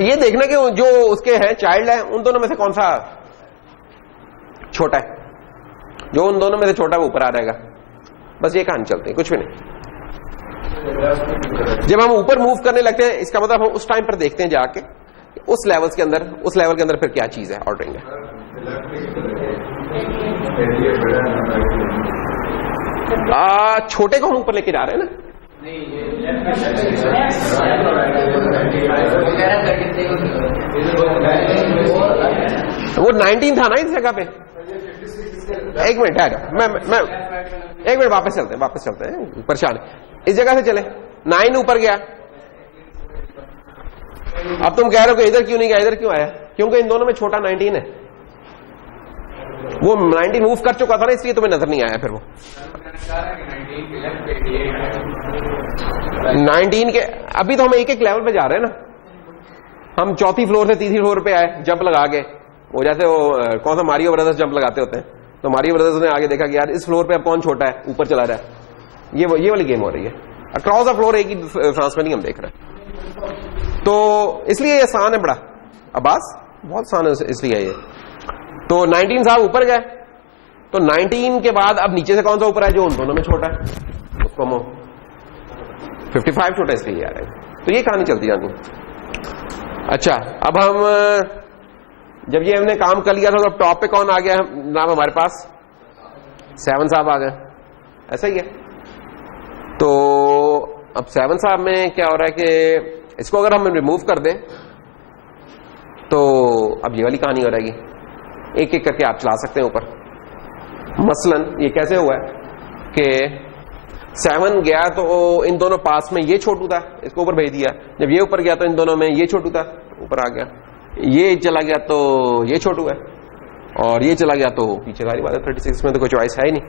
ये देखना कि जो उसके हैं चाइल्ड है, उन दोनों में से कौन सा छोटा है। जो उन दोनों में से छोटा है वो ऊपर आ जाएगा, बस ये कहानी चलती है, कुछ भी नहीं। जब हम ऊपर मूव करने लगते हैं, इसका मतलब हम उस टाइम पर देखते हैं जाके उस लेवल के अंदर फिर क्या चीज है, ऑर्डरिंग है। छोटे को हम ऊपर लेके जा रहे हैं ना, वो 19 था ना इस जगह पे। एक मिनट है, मैं एक मिनट, वापस चलते हैं, परेशान इस जगह से चले। 9 ऊपर गया, अब तुम कह रहे हो कि इधर क्यों नहीं गया, इधर क्यों आया? क्योंकि इन दोनों में छोटा 19 है, वो 19 मूव कर चुका था ना, इसलिए तुम्हें नजर नहीं आया। फिर वो 19 के अभी तो हम एक लेवल पे जा रहे हैं ना, हम 4थी फ्लोर से 3री फ्लोर पे आए जंप लगा के, वो जैसे वो कौन सा मारियो ब्रदर्स जंप लगाते होते हैं, तो मारियो ब्रदर्स ने आगे देखा कि यार इस फ्लोर पे अब कौन छोटा है, ऊपर चला रहा है। ये वाली गेम हो रही है, अक्रॉस द फ्लोर एक ही फ्रांस में नहीं हम देख रहे हैं, तो इसलिए ये आसान है बड़ा। अब्बास बहुत आसान है इसलिए ये। तो 19 साहब ऊपर गए, तो 19 के बाद अब नीचे से कौन सा ऊपर है? जो उन दोनों में छोटा है, उसको हम 55 छोटा इसलिए आ रहा है। तो ये कहानी चलती जाती है। अच्छा, अब हम जब ये हमने काम कर लिया था, तो टॉप पे कौन आ गया नाम हमारे पास? 7 साहब आ गए, ऐसा ही है। तो अब 7 साहब में क्या हो रहा है कि इसको अगर हम रिमूव कर दें तो अब ये वाली कहानी हो रहेगी, एक एक करके आप चला सकते हैं ऊपर। मसलन ये कैसे हुआ है कि 7 गया तो इन दोनों पास में ये छोटू था, इसको ऊपर भेज दिया। जब ये ऊपर गया तो इन दोनों में ये छोटू था, ऊपर आ गया। ये चला गया तो ये छोटू है, और ये चला गया तो पीछे वाली बात है। 36 में तो कोई चॉइस है ही नहीं।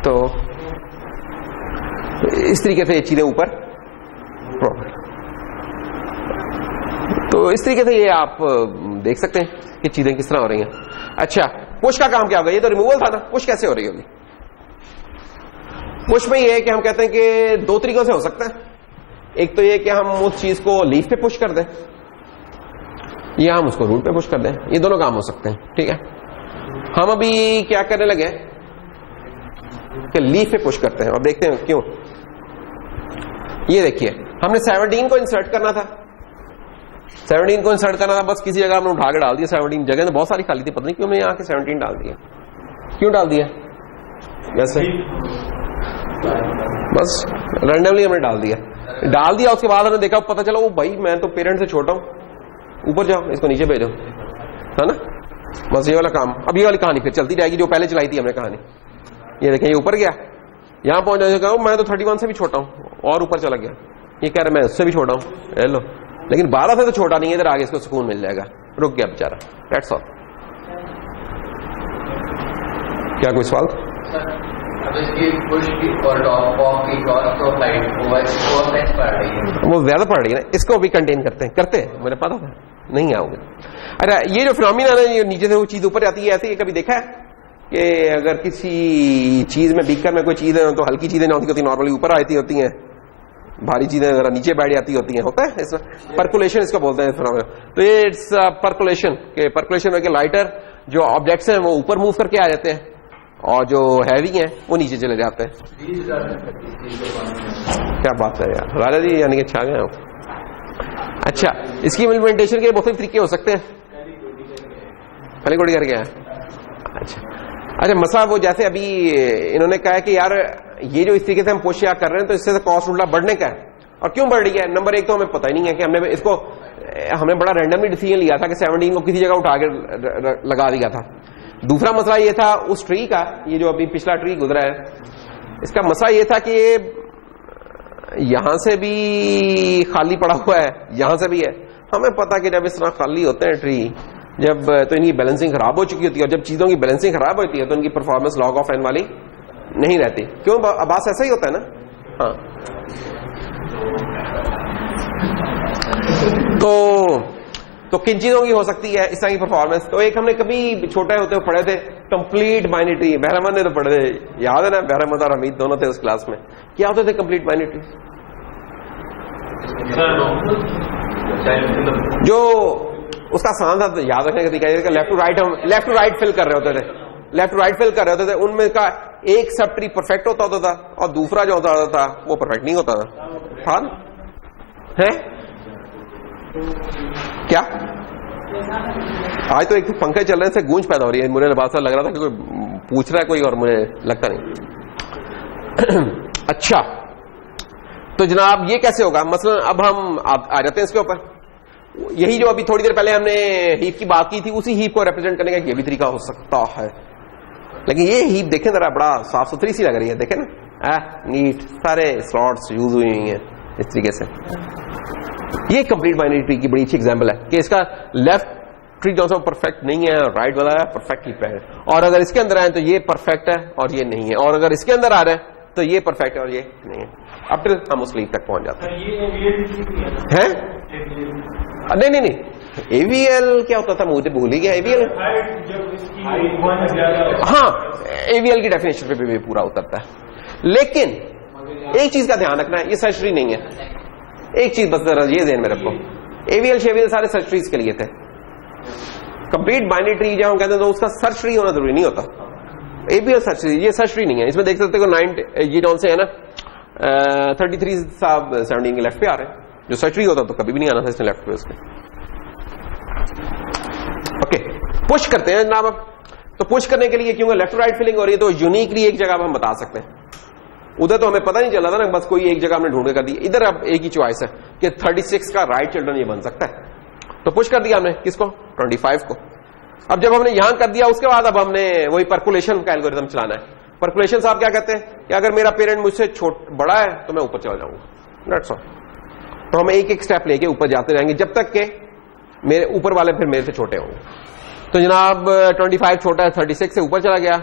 तो इस तरीके से ये चीजें ऊपर, तो इस तरीके से ये आप देख सकते हैं कि चीजें किस तरह हो रही हैं। अच्छा, पुश का काम क्या होगा? ये तो रिमूवल था ना, पुश कैसे हो रही होगी? पुश में ये है कि हम कहते हैं कि 2 तरीकों से हो सकता है। एक तो ये कि हम उस चीज को लीफ पे पुश कर दें, या हम उसको रूट पे पुश कर दें। ये दोनों काम हो सकते हैं, ठीक है। हम अभी क्या करने लगे कि लीफ पे पुश करते हैं, और देखते हैं क्यों। ये देखिए, हमने 17 को इंसर्ट करना था, 17 को इंसर्ट करना था, बस किसी जगह हमने उठा के डाल दिया 17, जगह तो बहुत सारी खाली थी, पता नहीं क्यों हमने यहाँ के 17 डाल दिया, क्यों डाल दिया वैसे, बस रैंडमली हमने डाल दिया। उसके बाद हमने देखा, पता चला वो भाई मैं तो पेरेंट से छोटा हूं, ऊपर जाओ इसको नीचे भेजो, है ना। बस ये वाला काम, अब ये वाली कहानी फिर चलती रहेगी जो पहले चलाई थी हमने कहानी। ये देखें, ये ऊपर गया, यहां पहुंच जाए, मैं तो 31 से भी छोटा हूं, और ऊपर चला गया, ये कह रहा मैं उससे भी छोटा हूं, लो, लेकिन 12 से तो छोटा नहीं है, इधर आगे इसको सुकून मिल जाएगा, रुक गया बेचारा, दैट्स ऑल। क्या कोई सवाल? अब इसकी पुश की और टॉप की कॉस्ट ऑफ लाइट ओवरनेस पड़ रही है, वो ज्यादा पड़ रही है ना, इसको भी कंटेन करते हैं मुझे पता था नहीं आओगे। अरे ये जो फिनोमिना है, ये नीचे से वो चीज ऊपर आती है, ऐसे ही कभी देखा है कि अगर किसी चीज में बीकर में कोई चीज है तो हल्की चीजें नहीं होती, नॉर्मली ऊपर आती होती हैं, भारी चीजें जरा नीचे बैठ जाती होती हैं, होता है इसमें पर्कुलेशन इसको बोलते हैं फिनोमिना। तो ये इट्स पर्कुलेशन के, पर्कुलेशन में लाइटर जो ऑब्जेक्ट्स हैं वो ऊपर मूव करके आ जाते हैं और जो हैवी हैं वो नीचे चले जाते हैं। क्या बात है यार राजा जी, यानी कि छा गए हो। अच्छा, इसकी इम्प्लीमेंटेशन के बहुत तरीके हो सकते हैं, पहले कोडी करके आया। अच्छा, मसला वो जैसे अभी इन्होंने कहा है कि यार ये जो इस तरीके से हम पुश या कर रहे हैं तो इससे कॉस्ट उल्टा बढ़ने का है, और क्यों बढ़ रही है? नंबर एक तो हमें पता ही नहीं है कि हमने बड़ा रैंडमली डिसीजन लिया था कि 17 को किसी जगह उठा के लगा दिया था। दूसरा मसला ये था उस ट्री का, ये जो अभी पिछला ट्री गुजरा है, इसका मसला ये था कि यहां से भी खाली पड़ा हुआ है, यहां से भी है। हमें पता कि जब इस तरह खाली होते हैं ट्री, जब तो इनकी बैलेंसिंग खराब हो चुकी होती है, और जब चीजों की बैलेंसिंग खराब होती है तो इनकी परफॉर्मेंस लॉग ऑफ एन वाली नहीं रहती। क्यों अब्बास, ऐसा ही होता है ना? हाँ, तो किन चीजों की हो सकती है इस तरह की परफॉर्मेंस? तो एक हमने कभी छोटे होते हुए पढ़े थे, कंप्लीट बाइनरी। बहरमद ने तो पढ़े थे, याद है ना? बहरमद और हमीद दोनों थे उस क्लास में। क्या होते थे कंप्लीट बाइनरी? जो उसका आसान था तो याद रखने का तरीका, लेफ्ट टू राइट फिल कर रहे होते थे, लेफ्ट टू राइट फिल कर रहे होते थे। उनमें का एक सब ट्री परफेक्ट होता था और दूसरा जो होता था वो परफेक्ट नहीं होता था ना? है क्या? आज तो एक पंखे चल रहे हैं, से गूंज पैदा हो रही है, मुझे लिबास लग रहा था कि कोई पूछ रहा है कोई, और मुझे लगता नहीं। अच्छा, तो जनाब ये कैसे होगा? मसलन अब हम आ जाते हैं इसके ऊपर। यही जो अभी थोड़ी देर पहले हमने हीप की बात की थी, उसी हीप को रिप्रेजेंट करने का ये भी तरीका हो सकता है। लेकिन ये हीप देखें जरा, बड़ा साफ सुथरी सी लग रही है, देखें ना, नीट, सारे स्लॉट्स यूज हुई हैं इस तरीके से। ये कंप्लीट बाइनरी ट्री की बड़ी अच्छी एग्जांपल है कि इसका लेफ्ट ट्री जो परफेक्ट नहीं है, राइट वाला है परफेक्ट ही है। और अगर इसके अंदर आए तो ये परफेक्ट है और ये नहीं है, और अगर इसके अंदर आ रहे हैं तो ये परफेक्ट है और ये नहीं है। अब फिर हम उस लीग तक पहुंच जाते हैं। नहीं, एवीएल क्या होता था? मुझे भूल ही गया। एवीएल, हाँ, एवीएल की डेफिनेशन पे भी पूरा उतरता है। लेकिन एक चीज का ध्यान रखना है, ये सर्च ट्री नहीं है। एक चीज बस जरा ये ध्यान में रखो, एवीएल शेवीएल सारे सर्च ट्रीज के लिए थे। कंप्लीट बाइनरी ट्री जब हम कहते हैं तो उसका सर्च ट्री होना जरूरी नहीं होता। एवीएल सर्च ट्री, ये सर्च ट्री नहीं है। इसमें देख सकते हो 9 ये जौन से है ना 33 साहब 17 के लेफ्ट पे आ रहे हैं। जो सर्च ट्री होता तो कभी भी नहीं आना था इसने लेफ्ट पे उसके। ओके, पुश करते हैं जनाब। तो पुश करने के लिए क्योंकि लेफ्ट राइट फिलिंग हो रही है तो यूनिकली एक जगह हम बता सकते हैं। उधर तो हमें पता नहीं चला था ना, बस कोई एक जगह हमने ढूंढ कर दी। इधर अब एक ही चॉइस है कि 36 का राइट चिल्ड्रन ये बन सकता है, तो पुश कर दिया हमने किसको? 25 को। अब जब हमने यहां कर दिया उसके बाद अब हमने वही पर्कुलेशन का एल्गोरिथम चलाना है। पर्कुलेशन साहब क्या कहते हैं कि अगर मेरा पेरेंट मुझसे बड़ा है तो मैं ऊपर चला जाऊंगा, दैट्स ऑल। तो हम एक एक स्टेप लेके ऊपर जाते रहेंगे जब तक के मेरे ऊपर वाले फिर मेरे से छोटे होंगे। तो जनाब 25 छोटा है, 36 से ऊपर चला गया,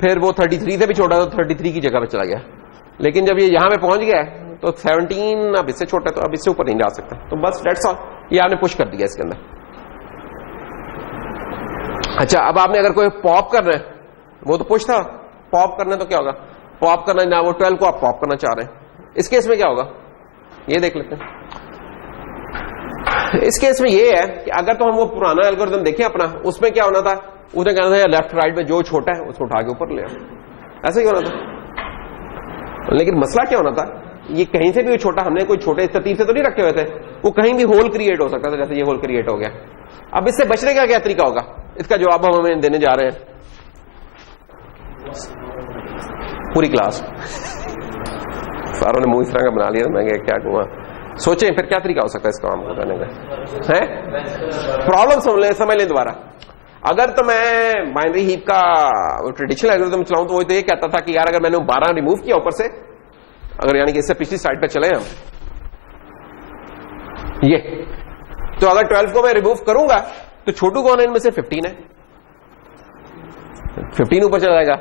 फिर वो 33 से भी छोटा तो 33 की जगह पे चला गया। लेकिन जब ये यहां पे पहुंच गया तो 17 अब इससे छोटा है तो अब इससे ऊपर नहीं जा सकता। तो बस दैट्स ऑल, ये आपने पुश कर दिया इसके अंदर। अच्छा, अब आपने अगर कोई पॉप करना है, वो तो पुश था, पॉप करना है तो क्या होगा? पॉप करना है ना, वो 12 को आप पॉप करना चाह रहे हैं। इस केस में क्या होगा ये देख लेते हैं। इस केस में ये है कि अगर तो हम वो पुराना एल्गोरिथम देखें अपना, उसमें क्या होना था? उसने कहना था लेफ्ट राइट में जो छोटा है उसको उठा के ऊपर ले आओ, ऐसा ही होना था। लेकिन मसला क्या होना था ये कहीं से भी वो छोटा, हमने कोई छोटे तरतीब से तो नहीं रखे हुए थे, वो कहीं भी होल क्रिएट हो सकता था, जैसे ये होल क्रिएट हो गया। अब इससे बचने का क्या तरीका होगा, इसका जवाब हम हमें देने जा रहे हैं पूरी क्लास। सारों ने मुंह इस तरह का बना लिया, मैं क्या कहूँगा, सोचें फिर क्या तरीका हो सकता है इसका काम करने का है। प्रॉब्लम समझ लें दोबारा। अगर तो मैं बाइनरी हीप का ट्रेडिशनल एल्गोरिथम चलाऊं तो वो तो ये कहता था कि यार अगर मैंने 12 रिमूव किया ऊपर से, अगर यानी कि इससे पिछली साइड पे चले हम ये, तो अगर 12 को मैं रिमूव करूंगा तो छोटू कौन है इनमें से, 15 है, 15 ऊपर चला जाएगा।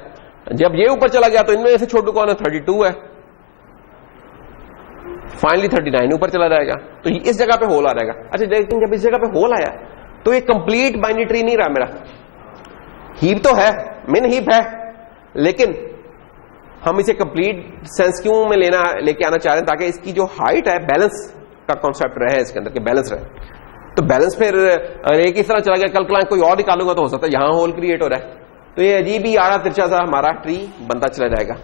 जब ये ऊपर चला गया तो इनमें से छोटू कौन है, 32 है, फाइनली 39 ऊपर चला जाएगा, तो इस जगह पे होल आ जाएगा। अच्छा लेकिन जब इस जगह पे होल आया तो ये कंप्लीट बाइनरी ट्री नहीं रहा मेरा, हीप तो है, मिन हीप है, लेकिन हम इसे कंप्लीट सेंस क्यों में लेके आना चाह रहे हैं, ताकि इसकी जो हाइट है बैलेंस का कॉन्सेप्ट रहे इसके अंदर, के बैलेंस रहे। तो बैलेंस फिर एक इस तरह चला गया, कल क्लाइंट कोई और निकालूंगा तो हो सकता है यहां होल क्रिएट हो रहा है, तो ये अजीब ही आड़ा तिरछा सा हमारा ट्री बनता चला जाएगा।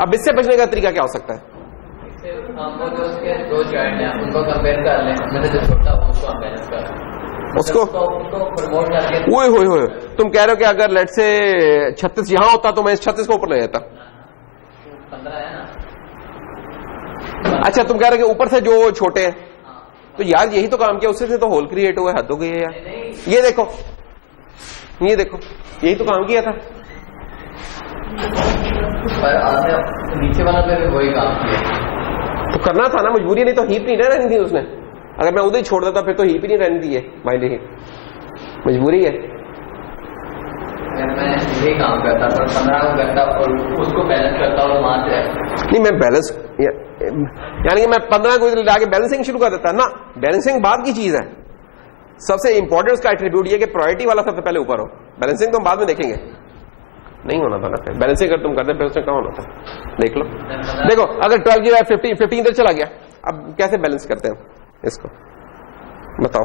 अब इससे बचने का तरीका क्या हो सकता है, हमको जो उसके 2 जॉइंट हैं उनको कंपेयर कर लें, उनमें से जो छोटा हो उसको हम बैलेंस कर लें, उसको प्रमोट करके। ओए होए होए, तुम कह रहे हो कि अगर लेट से 36 यहां होता तो मैं इस 36 को ऊपर ले जाता। 15 है ना। अच्छा तुम कह रहे हो कि ऊपर से जो छोटे हैं, तो यार यही तो काम किया, उससे से तो होल क्रिएट हुआ है, हद हो गई है यार। ये देखो, ये देखो, यही तो काम किया था। पर आपने नीचे वाला पे भी वही काम किया, तो करना था ना, मजबूरी, नहीं तो हीप नहीं रहनी थी उसने। अगर मैं उधर ही छोड़ देता फिर तो हीप ही नहीं रहनी थी, है बाइनरी हीप, मजबूरी है। मैं यही काम करता पर 15 को करता और उसको बैलेंस करता और वहां से नहीं, मैं बैलेंस यानी कि मैं 15 को इधर लाके बैलेंसिंग शुरू कर देता ना। बैलेंसिंग बाद की चीज है, सबसे इंपॉर्टेंट उसका एट्रीब्यूट ये कि प्रायोरिटी वाला सबसे पहले ऊपर हो, बैलेंसिंग तो हम बाद में देखेंगे। नहीं होना था ना, फिर बैलेंसिंग अगर तुम करते फिर उसमें कहाँ होना था, देख लो। देखो अगर 12 की 15 इधर चला गया, अब कैसे बैलेंस करते हैं इसको बताओ।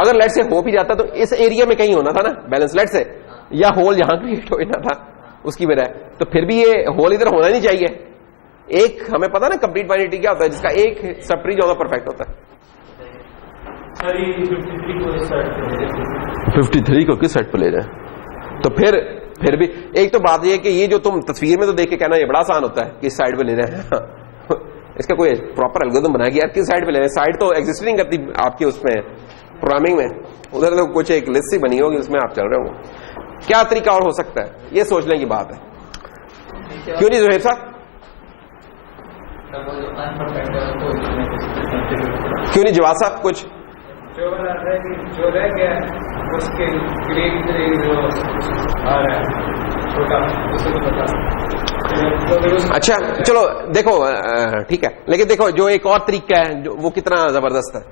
अगर लेट से हो भी जाता तो इस एरिया में कहीं होना था ना बैलेंस, लेट से, या होल यहां क्रिएट होना था उसकी वजह, तो फिर भी ये होल इधर होना नहीं चाहिए। एक हमें पता ना कंप्लीट बाइनरी क्या होता है, जिसका एक सब ट्री ज्यादा परफेक्ट होता है। 53 को किस साइड पर ले जाए, तो फिर भी एक तो बात ये कि ये जो तुम तस्वीर में तो देख के कहना ये बड़ा आसान होता है कि इस साइड पे ले जाए, इसका कोई प्रॉपर एल्गोरिथम बना कि यार किस साइड पे ले जाए। साइड तो एग्जिस्ट नहीं करती आपकी उसमें प्रोग्रामिंग में, उधर तो कुछ एक लिस्ट ही बनी होगी उसमें आप चल रहे हो। क्या तरीका और हो सकता है, ये सोचने की बात है, क्यों नहीं जोहेब साहब, क्यों नहीं जवाब साहब, कुछ जो रह गया उसके ग्रीन जो आ रहा है छोटा, उसे तो पता। अच्छा चलो देखो ठीक है, लेकिन देखो जो एक और तरीका है जो वो कितना जबरदस्त है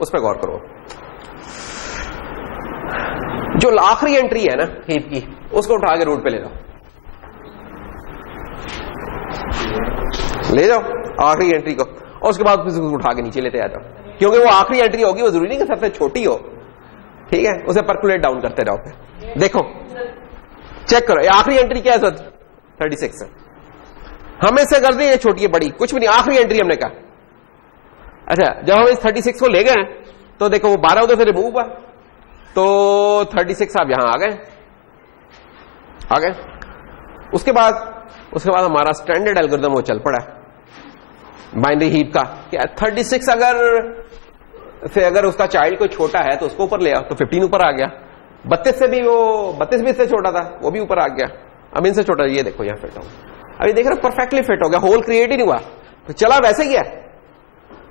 उस पर गौर करो। जो आखिरी एंट्री है ना हीप की, उसको उठा के रूट पे ले जाओ आखिरी एंट्री को, और उसके बाद उसको उठा के नीचे लेते आ जाओ, क्योंकि वो आखिरी एंट्री होगी, वो जरूरी नहीं कि सबसे छोटी हो, ठीक है, उसे परकुलेट डाउन करते जाओ। देखो चेक करो, आखिरी एंट्री क्या है सर, 36 है, हमें से कर दी ये छोटी है बड़ी, कुछ भी नहीं, आखिरी एंट्री हमने कहा। अच्छा जब हम इस 36 को ले गए तो देखो वो 12 उधर से रिमूव हुआ, तो 36 आप यहां आ गए। उसके बाद हमारा स्टैंडर्ड एल्गोरिथम वो चल पड़ा बाइनरी हीप का, क्या 36 अगर उसका चाइल्ड कोई छोटा है तो उसको ऊपर ले आओ, तो 15 ऊपर आ गया। 32 भी इससे छोटा था, वो भी ऊपर आ गया। अब इनसे छोटा, ये देखो यहां फिट हो, अभी देख रहे हो परफेक्टली फिट हो गया, होल क्रिएट ही नहीं हुआ, तो चला वैसे ही है।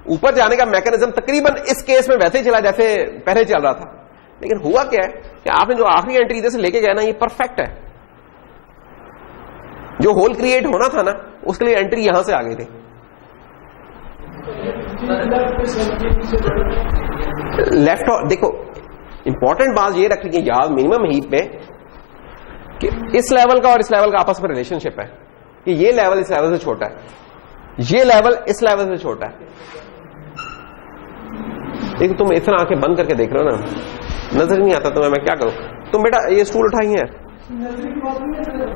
ऊपर जाने का मैकेनिज्म तकरीबन इस केस में वैसे ही चला जैसे पहले चल रहा था, लेकिन हुआ क्या है कि आपने जो आखिरी एंट्री इधर से लेके गया ना, ये परफेक्ट है। जो होल क्रिएट होना था ना उसके लिए एंट्री यहां से आ गई थी। लेफ्ट और देखो इंपॉर्टेंट बात ये रखनी है याद मिनिमम हीप में कि इस लेवल का और इस लेवल का आपस में रिलेशनशिप है कि ये लेवल इस लेवल से छोटा है, ये लेवल इस लेवल से छोटा है। देखो तुम इतना आंखें बंद करके देख रहे हो ना, नजर नहीं आता तुम्हें, मैं क्या करूं। तुम बेटा ये स्टूल उठाई है,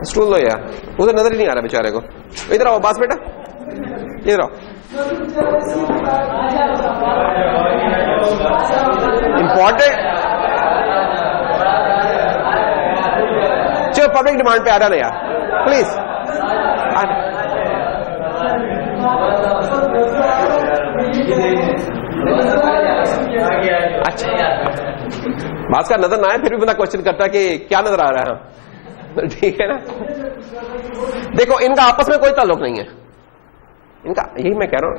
स्टूल लो यार, उधर नजर ही नहीं आ रहा बेचारे को, इधर आओ बास बेटा, इधर आओ। इंपॉर्टेंट, चलो पब्लिक डिमांड पे आ जाना यार प्लीज। अच्छा, बात का नजर ना आए फिर भी बंदा क्वेश्चन करता है कि क्या नजर आ रहा है, ठीक है ना। देखो इनका आपस में कोई ताल्लुक नहीं है, इनका, यही मैं कह रहा हूं,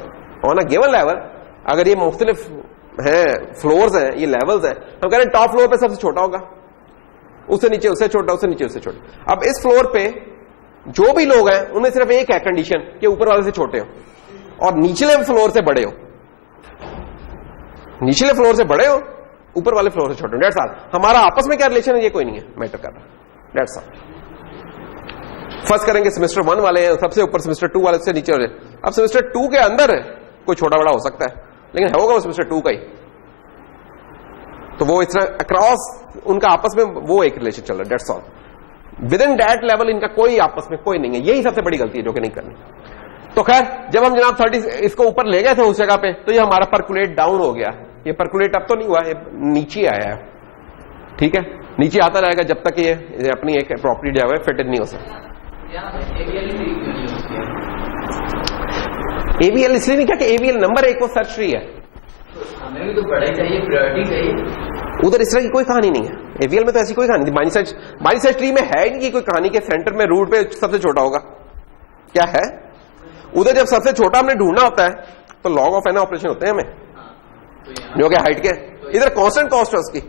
ऑन अ गिवन लेवल अगर ये मुख्तलिफ हैं, फ्लोर्स हैं, ये लेवल्स हैं, हम कह रहे हैं टॉप फ्लोर पे सबसे छोटा होगा, उससे नीचे उससे छोटा, उससे नीचे उससे छोटा। अब इस फ्लोर पे जो भी लोग हैं उनमें सिर्फ एक है कंडीशन कि ऊपर वाले से छोटे हो और निचले फ्लोर से बड़े हो, निचले फ्लोर से बड़े हो, ऊपर वाले फ्लोर से छोटे हो। That's all. हमारा आपस में क्या रिलेशन है ये कोई नहीं है मैटर कर रहा। That's all. फर्स्ट करेंगे सेमेस्टर 1 वाले हैं सबसे ऊपर, सेमेस्टर 2 वाले से नीचे वाले। अब सेमेस्टर 2 के अंदर है कोई छोटा बड़ा हो सकता है, लेकिन होगा वो सेमेस्टर 2 का ही, तो वो इस तरह अक्रॉस उनका आपस में वो एक रिलेशन चल रहा है। That's all. With in that level इनका कोई आपस में कोई नहीं है, यही सबसे बड़ी गलती है जो कि नहीं करनी। तो खैर जब हम जनाब 30 इसको ऊपर ले गए थे उस जगह पे, तो ये हमारा परकुलेट डाउन हो गया। ये परकुलेट अब तो नहीं हुआ, ये नीचे आया है, ठीक है, नीचे आता रहेगा जब तक ये अपनी एक प्रॉपर्टी जो है फिटेड नहीं हो सकता। एवीएल इसलिए नहीं क्या कि एवीएल नंबर 1 वो सर्च ट्री है, हमें भी तो बड़ा ही चाहिए, प्रायोरिटी चाहिए। उधर इस तरह की कोई कहानी नहीं है। एवीएल में तो ऐसी कोई कहानी नहीं। बाइनरी सर्च ट्री में है ही नहीं कि कोई कहानी के सेंटर में रूट पे सबसे छोटा होगा, क्या है? उधर जब सबसे छोटा हमने ढूंढना होता है तो लॉग ऑफ एन ऑपरेशन होते हैं हमें, जो कि हाइट के, इधर कांस्टेंट कॉस्ट है उसकी,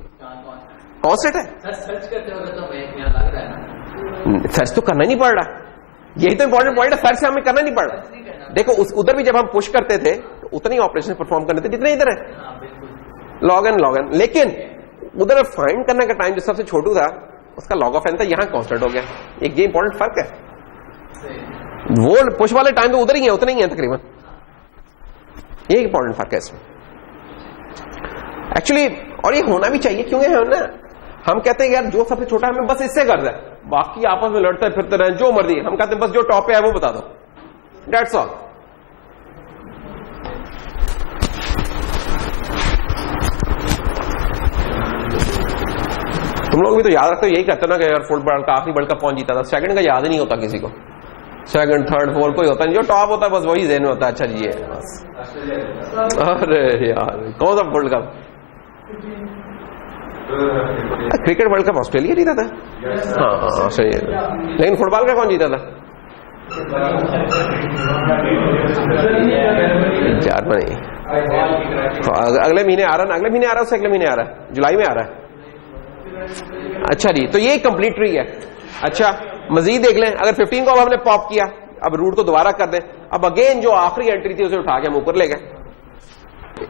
कांस्टेंट है। सर्च करते हो तो यहाँ लग रहा है ना, सर्च तो करना ही नहीं पड़ रहा, यही तो इंपॉर्टेंट पॉइंट है, सर्च हमें करना नहीं पड़ रहा। देखो उधर भी जब हम पुश करते थे तो उतने ही ऑपरेशन परफॉर्म करने थे जितने इधर है, लॉग एन। लेकिन उधर फाइंड करने का टाइम जो सबसे छोटू था उसका लॉग ऑफ एन था, यहां कांस्टेंट हो गया। एक ये इंपॉर्टेंट फर्क है, वो पुश वाले टाइम तो उधर ही है, उतने ही है तकरीबन, ये इंपॉर्टेंट फर्क है इसमें एक्चुअली। और ये होना भी चाहिए, क्यों है ना, हम कहते हैं यार जो सबसे छोटा हमें बस इससे कर दे, बाकी आपस में लड़ते फिरते रहे जो मर्जी, हम कहते हैं बस जो टॉप पे है वो बता दो, दैट्स ऑल। तुम लोग भी तो याद रखते हो, यही कहते ना कि यार फुटबॉल का आखिरी वर्ल्ड कप कौन जीता था, सेकंड का याद ही नहीं होता किसी को, सेकंड थर्ड फोर्थ कोई होता नहीं, जो टॉप होता है बस वही ज़हन में होता है। अच्छा जी ये बस, अरे यार कौन सा world cup? Cricket world cup Australia जीता था, हाँ सही है, लेकिन फुटबॉल का कौन जीता था? जर्मनी। अगले महीने आ रहा है, अगले महीने आ रहा है, उससे अगले महीने आ रहा है, जुलाई में आ रहा है। अच्छा जी, तो ये कंप्लीट ट्री है। अच्छा मजीद देख लें, अगर 15 को अब हमने पॉप किया, अब रूट को दोबारा कर दें, अब अगेन जो आखिरी एंट्री थी उसे उठा के हम ऊपर ले गए,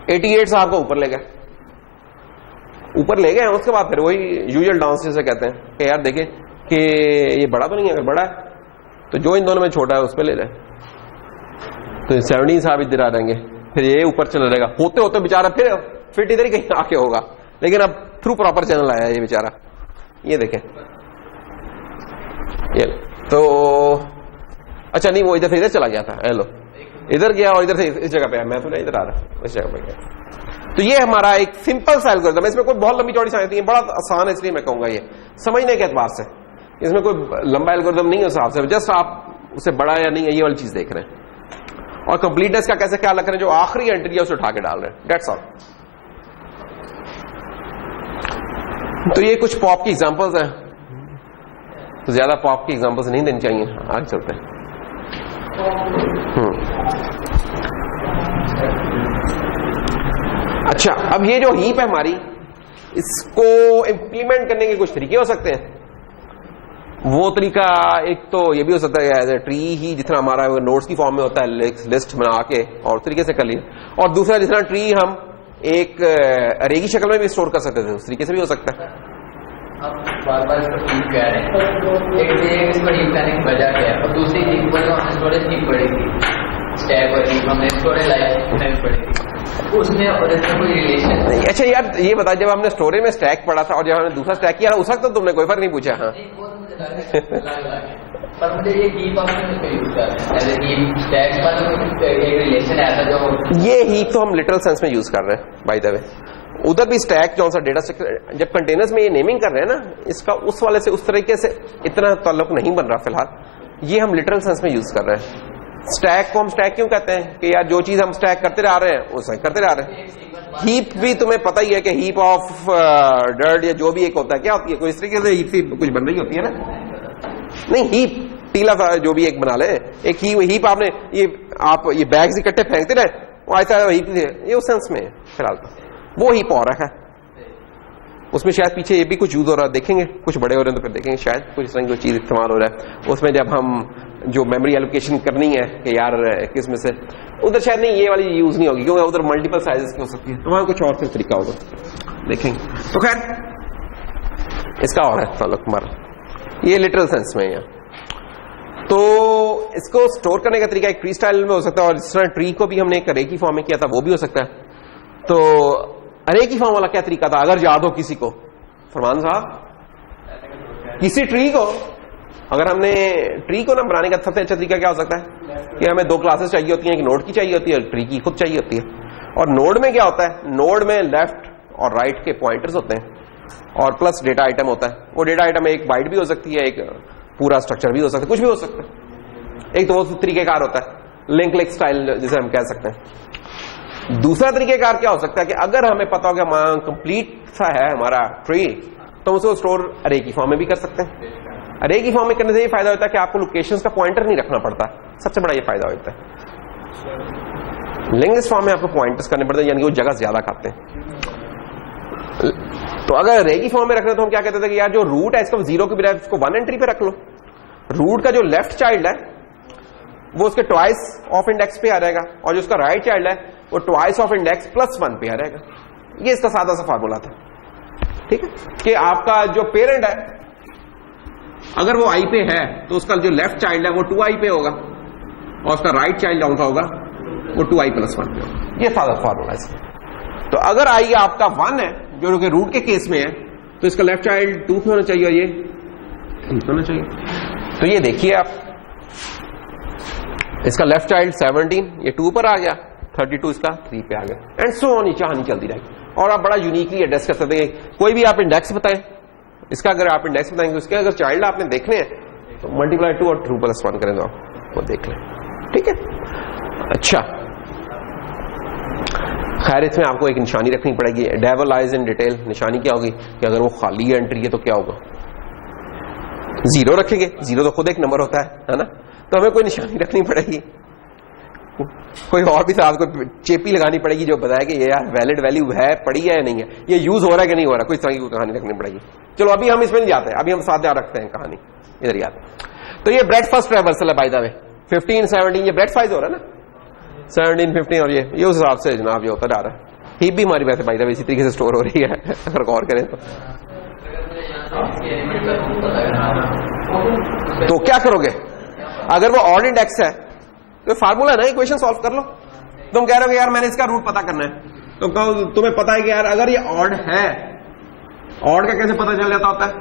88 साहब को ऊपर ले गए, ऊपर ले गए। उसके बाद फिर वही यूजुअल डांस जैसे कहते हैं कि यार देखें कि ये बड़ा तो नहीं है, अगर बड़ा है तो जो इन दोनों में छोटा है उस पर ले जाए, तो 17 साहब इधर आ जाएंगे, फिर ये ऊपर चला रहेगा, होते होते बेचारा फिर फिट इधर ही कहीं आके होगा, लेकिन अब थ्रू प्रॉपर चैनल आया ये बेचारा, ये देखें ये तो। अच्छा नहीं, वो इधर से इधर चला गया था, हेलो इधर गया और इधर से इस जगह पे आया, मैं तो नहीं इधर आ रहा, इस जगह पे गया। तो ये हमारा एक सिंपल सा एल्गोरिथम है, इसमें कोई बहुत लंबी चौड़ी साइंस नहीं है, बड़ा आसान है, इसलिए मैं कहूंगा ये समझने के एतबार से इसमें कोई लंबा एल्गोरिथम नहीं है उस हिसाब से, जस्ट आप उसे बड़ा या नहीं है ये वाली चीज देख रहे हैं, और कंप्लीटनेस का कैसे ख्याल रख रहे हैं, जो आखिरी एंट्री है उसे उठा के डाल रहे हैं, दैट्स ऑल। तो ये कुछ पॉप की एग्जांपल्स हैं, तो ज्यादा पॉप की एग्जांपल्स नहीं देनी चाहिए, आगे चलते हैं। अच्छा अब ये जो हीप है हमारी, इसको इंप्लीमेंट करने के कुछ तरीके हो सकते हैं। वो तरीका एक तो ये भी हो सकता है एज ए ट्री ही, जितना हमारा नोट्स की फॉर्म में होता है लिस्ट बना के और तरीके से कर लिए, और दूसरा जितना ट्री हम एक अरे की शक्ल में भी स्टोर कर सकते थे, उस तरीके से भी हो सकता है। अब बार-बार इसको हीप कह रहे हैं, एक से एक इसको हीप करने की वजह क्या है, और दूसरी हीप पर हमने स्टोरेज हीप पड़ी थी, स्टैक और हीप हमने स्टोरेज लाइफ में पड़ी थी। उसमें और इसमें कोई रिलेशन नहीं, अच्छा यार ये बता, जब हमने स्टोरेज में स्टैक पढ़ा था और जब हमने दूसरा स्टैक किया उस वक्त तो तुमने कोई फर्क नहीं पूछा। हाँ नहीं, वो तो मुझे लगा है। पर मुझे ये हीप ऑप्शन उसमें यूज कर रहे हैं एज ए हीप स्टैक पर एक रिलेशन ऐसा जो ये हीप तो हम लिटरल सेंस में यूज कर रहे हैं बाय द वे। उधर भी स्टैक कौन सा डेटा स्ट्रक्चर, जब कंटेनर्स में ये नेमिंग कर रहे हैं ना, इसका उस वाले से उस तरीके से इतना ताल्लुक नहीं बन रहा फिलहाल, ये हम लिटरल सेंस में यूज कर रहे हैं। स्टैक को हम स्टैक क्यों कहते हैं कि यार जो चीज हम स्टैक करते जा रहे हैं उसे करते जा रहे हैं। हीप भी तुम्हें पता ही है कि हीप ऑफ डर्ट या जो भी एक होता है, क्या होती है, कोई इस तरीके से हीप से कुछ बन रही होती है ना। नहीं, हीप टीला सा जो भी एक बना ले, एक हीप आपने आप ये बैग्स इकट्ठे फेंकते रहे, वो ऐसा हीप ये उस सेंस में फिलहाल तो वो हीप और है। उसमें शायद पीछे ये भी कुछ यूज हो रहा है, देखेंगे कुछ बड़े हो रहे हैं तो फिर देखेंगे शायद कुछ इस तरह की चीज इस्तेमाल हो रहा है उसमें। जब हम जो मेमोरी एलोकेशन करनी है कि यार किस में से, उधर शायद नहीं ये वाली यूज नहीं होगी क्योंकि उधर मल्टीपल साइजेस की हो सकती है, तो वहां कुछ और फिर तरीका होगा, देखेंगे। तो खैर इसका और है ताल्लुक हमारा, ये लिटरल सेंस में है। तो इसको स्टोर करने का तरीका एक ट्री स्टाइल में हो सकता है, और जिस तरह ट्री को भी हमने एक अरे की फॉर्म में किया था वो भी हो सकता है। तो अरे की फॉर्म वाला क्या तरीका था, अगर याद हो किसी को, फरमान साहब, किसी ट्री को अगर हमने ट्री को ना बनाने का सबसे अच्छा तरीका क्या हो सकता है कि हमें दो क्लासेस चाहिए होती हैं, एक नोड की चाहिए होती है, ट्री की खुद चाहिए होती है। और नोड में क्या होता है, नोड में लेफ्ट और राइट के पॉइंटर्स होते हैं और प्लस डेटा आइटम होता है। वो डेटा आइटम एक बाइट भी हो सकती है, एक पूरा स्ट्रक्चर भी हो सकता है, कुछ भी हो सकता है। एक तो वो तरीकेकार होता है लिंक लिंक स्टाइल जिसे हम कह सकते हैं। दूसरा तरीकेकार क्या हो सकता है कि अगर हमें पता हो कि कंप्लीट सा है हमारा ट्री, तो उसको स्टोर अरे की फॉर्म में भी कर सकते हैं। अरे की फॉर्म में करने से ये फायदा होता है कि आपको लोकेशंस का पॉइंटर नहीं रखना पड़ता, सबसे बड़ा ये फायदा होता है। लिंक फॉर्म में आपको पॉइंटर्स करने पड़ते हैं, यानी वो जगह ज्यादा खाते हैं। तो अगर अरे की फॉर्म में रखना तो हम क्या कहते थे कि यार जो रूट है इसको 0 की बजाय इसको 1 एंट्री पे रख लो। रूट का जो लेफ्ट चाइल्ड है वो उसके ट्वाइस ऑफ इंडेक्स पे आ जाएगा, और जो उसका राइट चाइल्ड है वो ट्वाइस ऑफ इंडेक्स +1 पे आ जाएगा। ये इसका सादा सा फार्मूला था, ठीक है, कि आपका जो पेरेंट है अगर वो आई पे है तो उसका जो लेफ्ट चाइल्ड है वो 2i पे होगा, और उसका राइट चाइल्ड कौन सा होगा, वो 2i + 1 पे होगा। ये सादा फार्मूला है। तो अगर आई आपका 1 है जो कि रूट के केस में है, तो इसका लेफ्ट चाइल्ड 2 पे होना चाहिए और ये 3 पे होना चाहिए। तो ये देखिए आप, इसका लेफ्ट चाइल्ड 17 ये 2 पर आ गया, 32 इसका 3 पे आ गया, एंड सो ऑन, कहानी चलती रहेगी। और आप बड़ा यूनिकली एड्रेस कर सकते हैं, कोई भी आप इंडेक्स बताएं इसका, अगर आप इंडेक्स बताएंगे उसके अगर चाइल्ड आपने देखने हैं तो मल्टीप्लाई 2 और 2 + 1 करें तो वो देख लें, ठीक है। अच्छा, खैर इसमें आपको एक निशानी रखनी पड़ेगी, डेविल आइज इन डिटेल। निशानी क्या होगी कि अगर वो खाली एंट्री है तो क्या होगा, 0 रखेंगे, 0 तो खुद एक नंबर होता है ना, तो हमें कोई निशानी रखनी पड़ेगी, कोई और भी साथ कोई चेपी लगानी पड़ेगी जो बताया कि ये यार वैलिड वैल्यू है, पड़ी है या नहीं है, ये यूज हो रहा है कि नहीं हो रहा, कोई तरह की कहानी रखनी पड़ेगी। चलो अभी हम इसमें नहीं जाते, अभी हम साथ रखते हैं कहानी, इधर याद। तो ये ब्रेडफास्ट ट्रैवर्सल है बाय द वे, 15 17 ये ब्रेडफास्ट हो रहा है ना, 17 15, और ये उस हिसाब से जनाब ये होता जा रहा है। हीप भी हमारी वैसे बाय द वे इसी तरीके से स्टोर हो रही है अगर गौर करें तो क्या करोगे, अगर वो ऑड इंडेक्स है तो फार्मूला है ना, इक्वेशन सॉल्व कर लो। तुम कह रहे हो कि यार मैंने इसका रूट पता करना है, तो तुम्हें पता है कि यार अगर ये ऑड है, ऑड का कैसे पता चल जाता होता है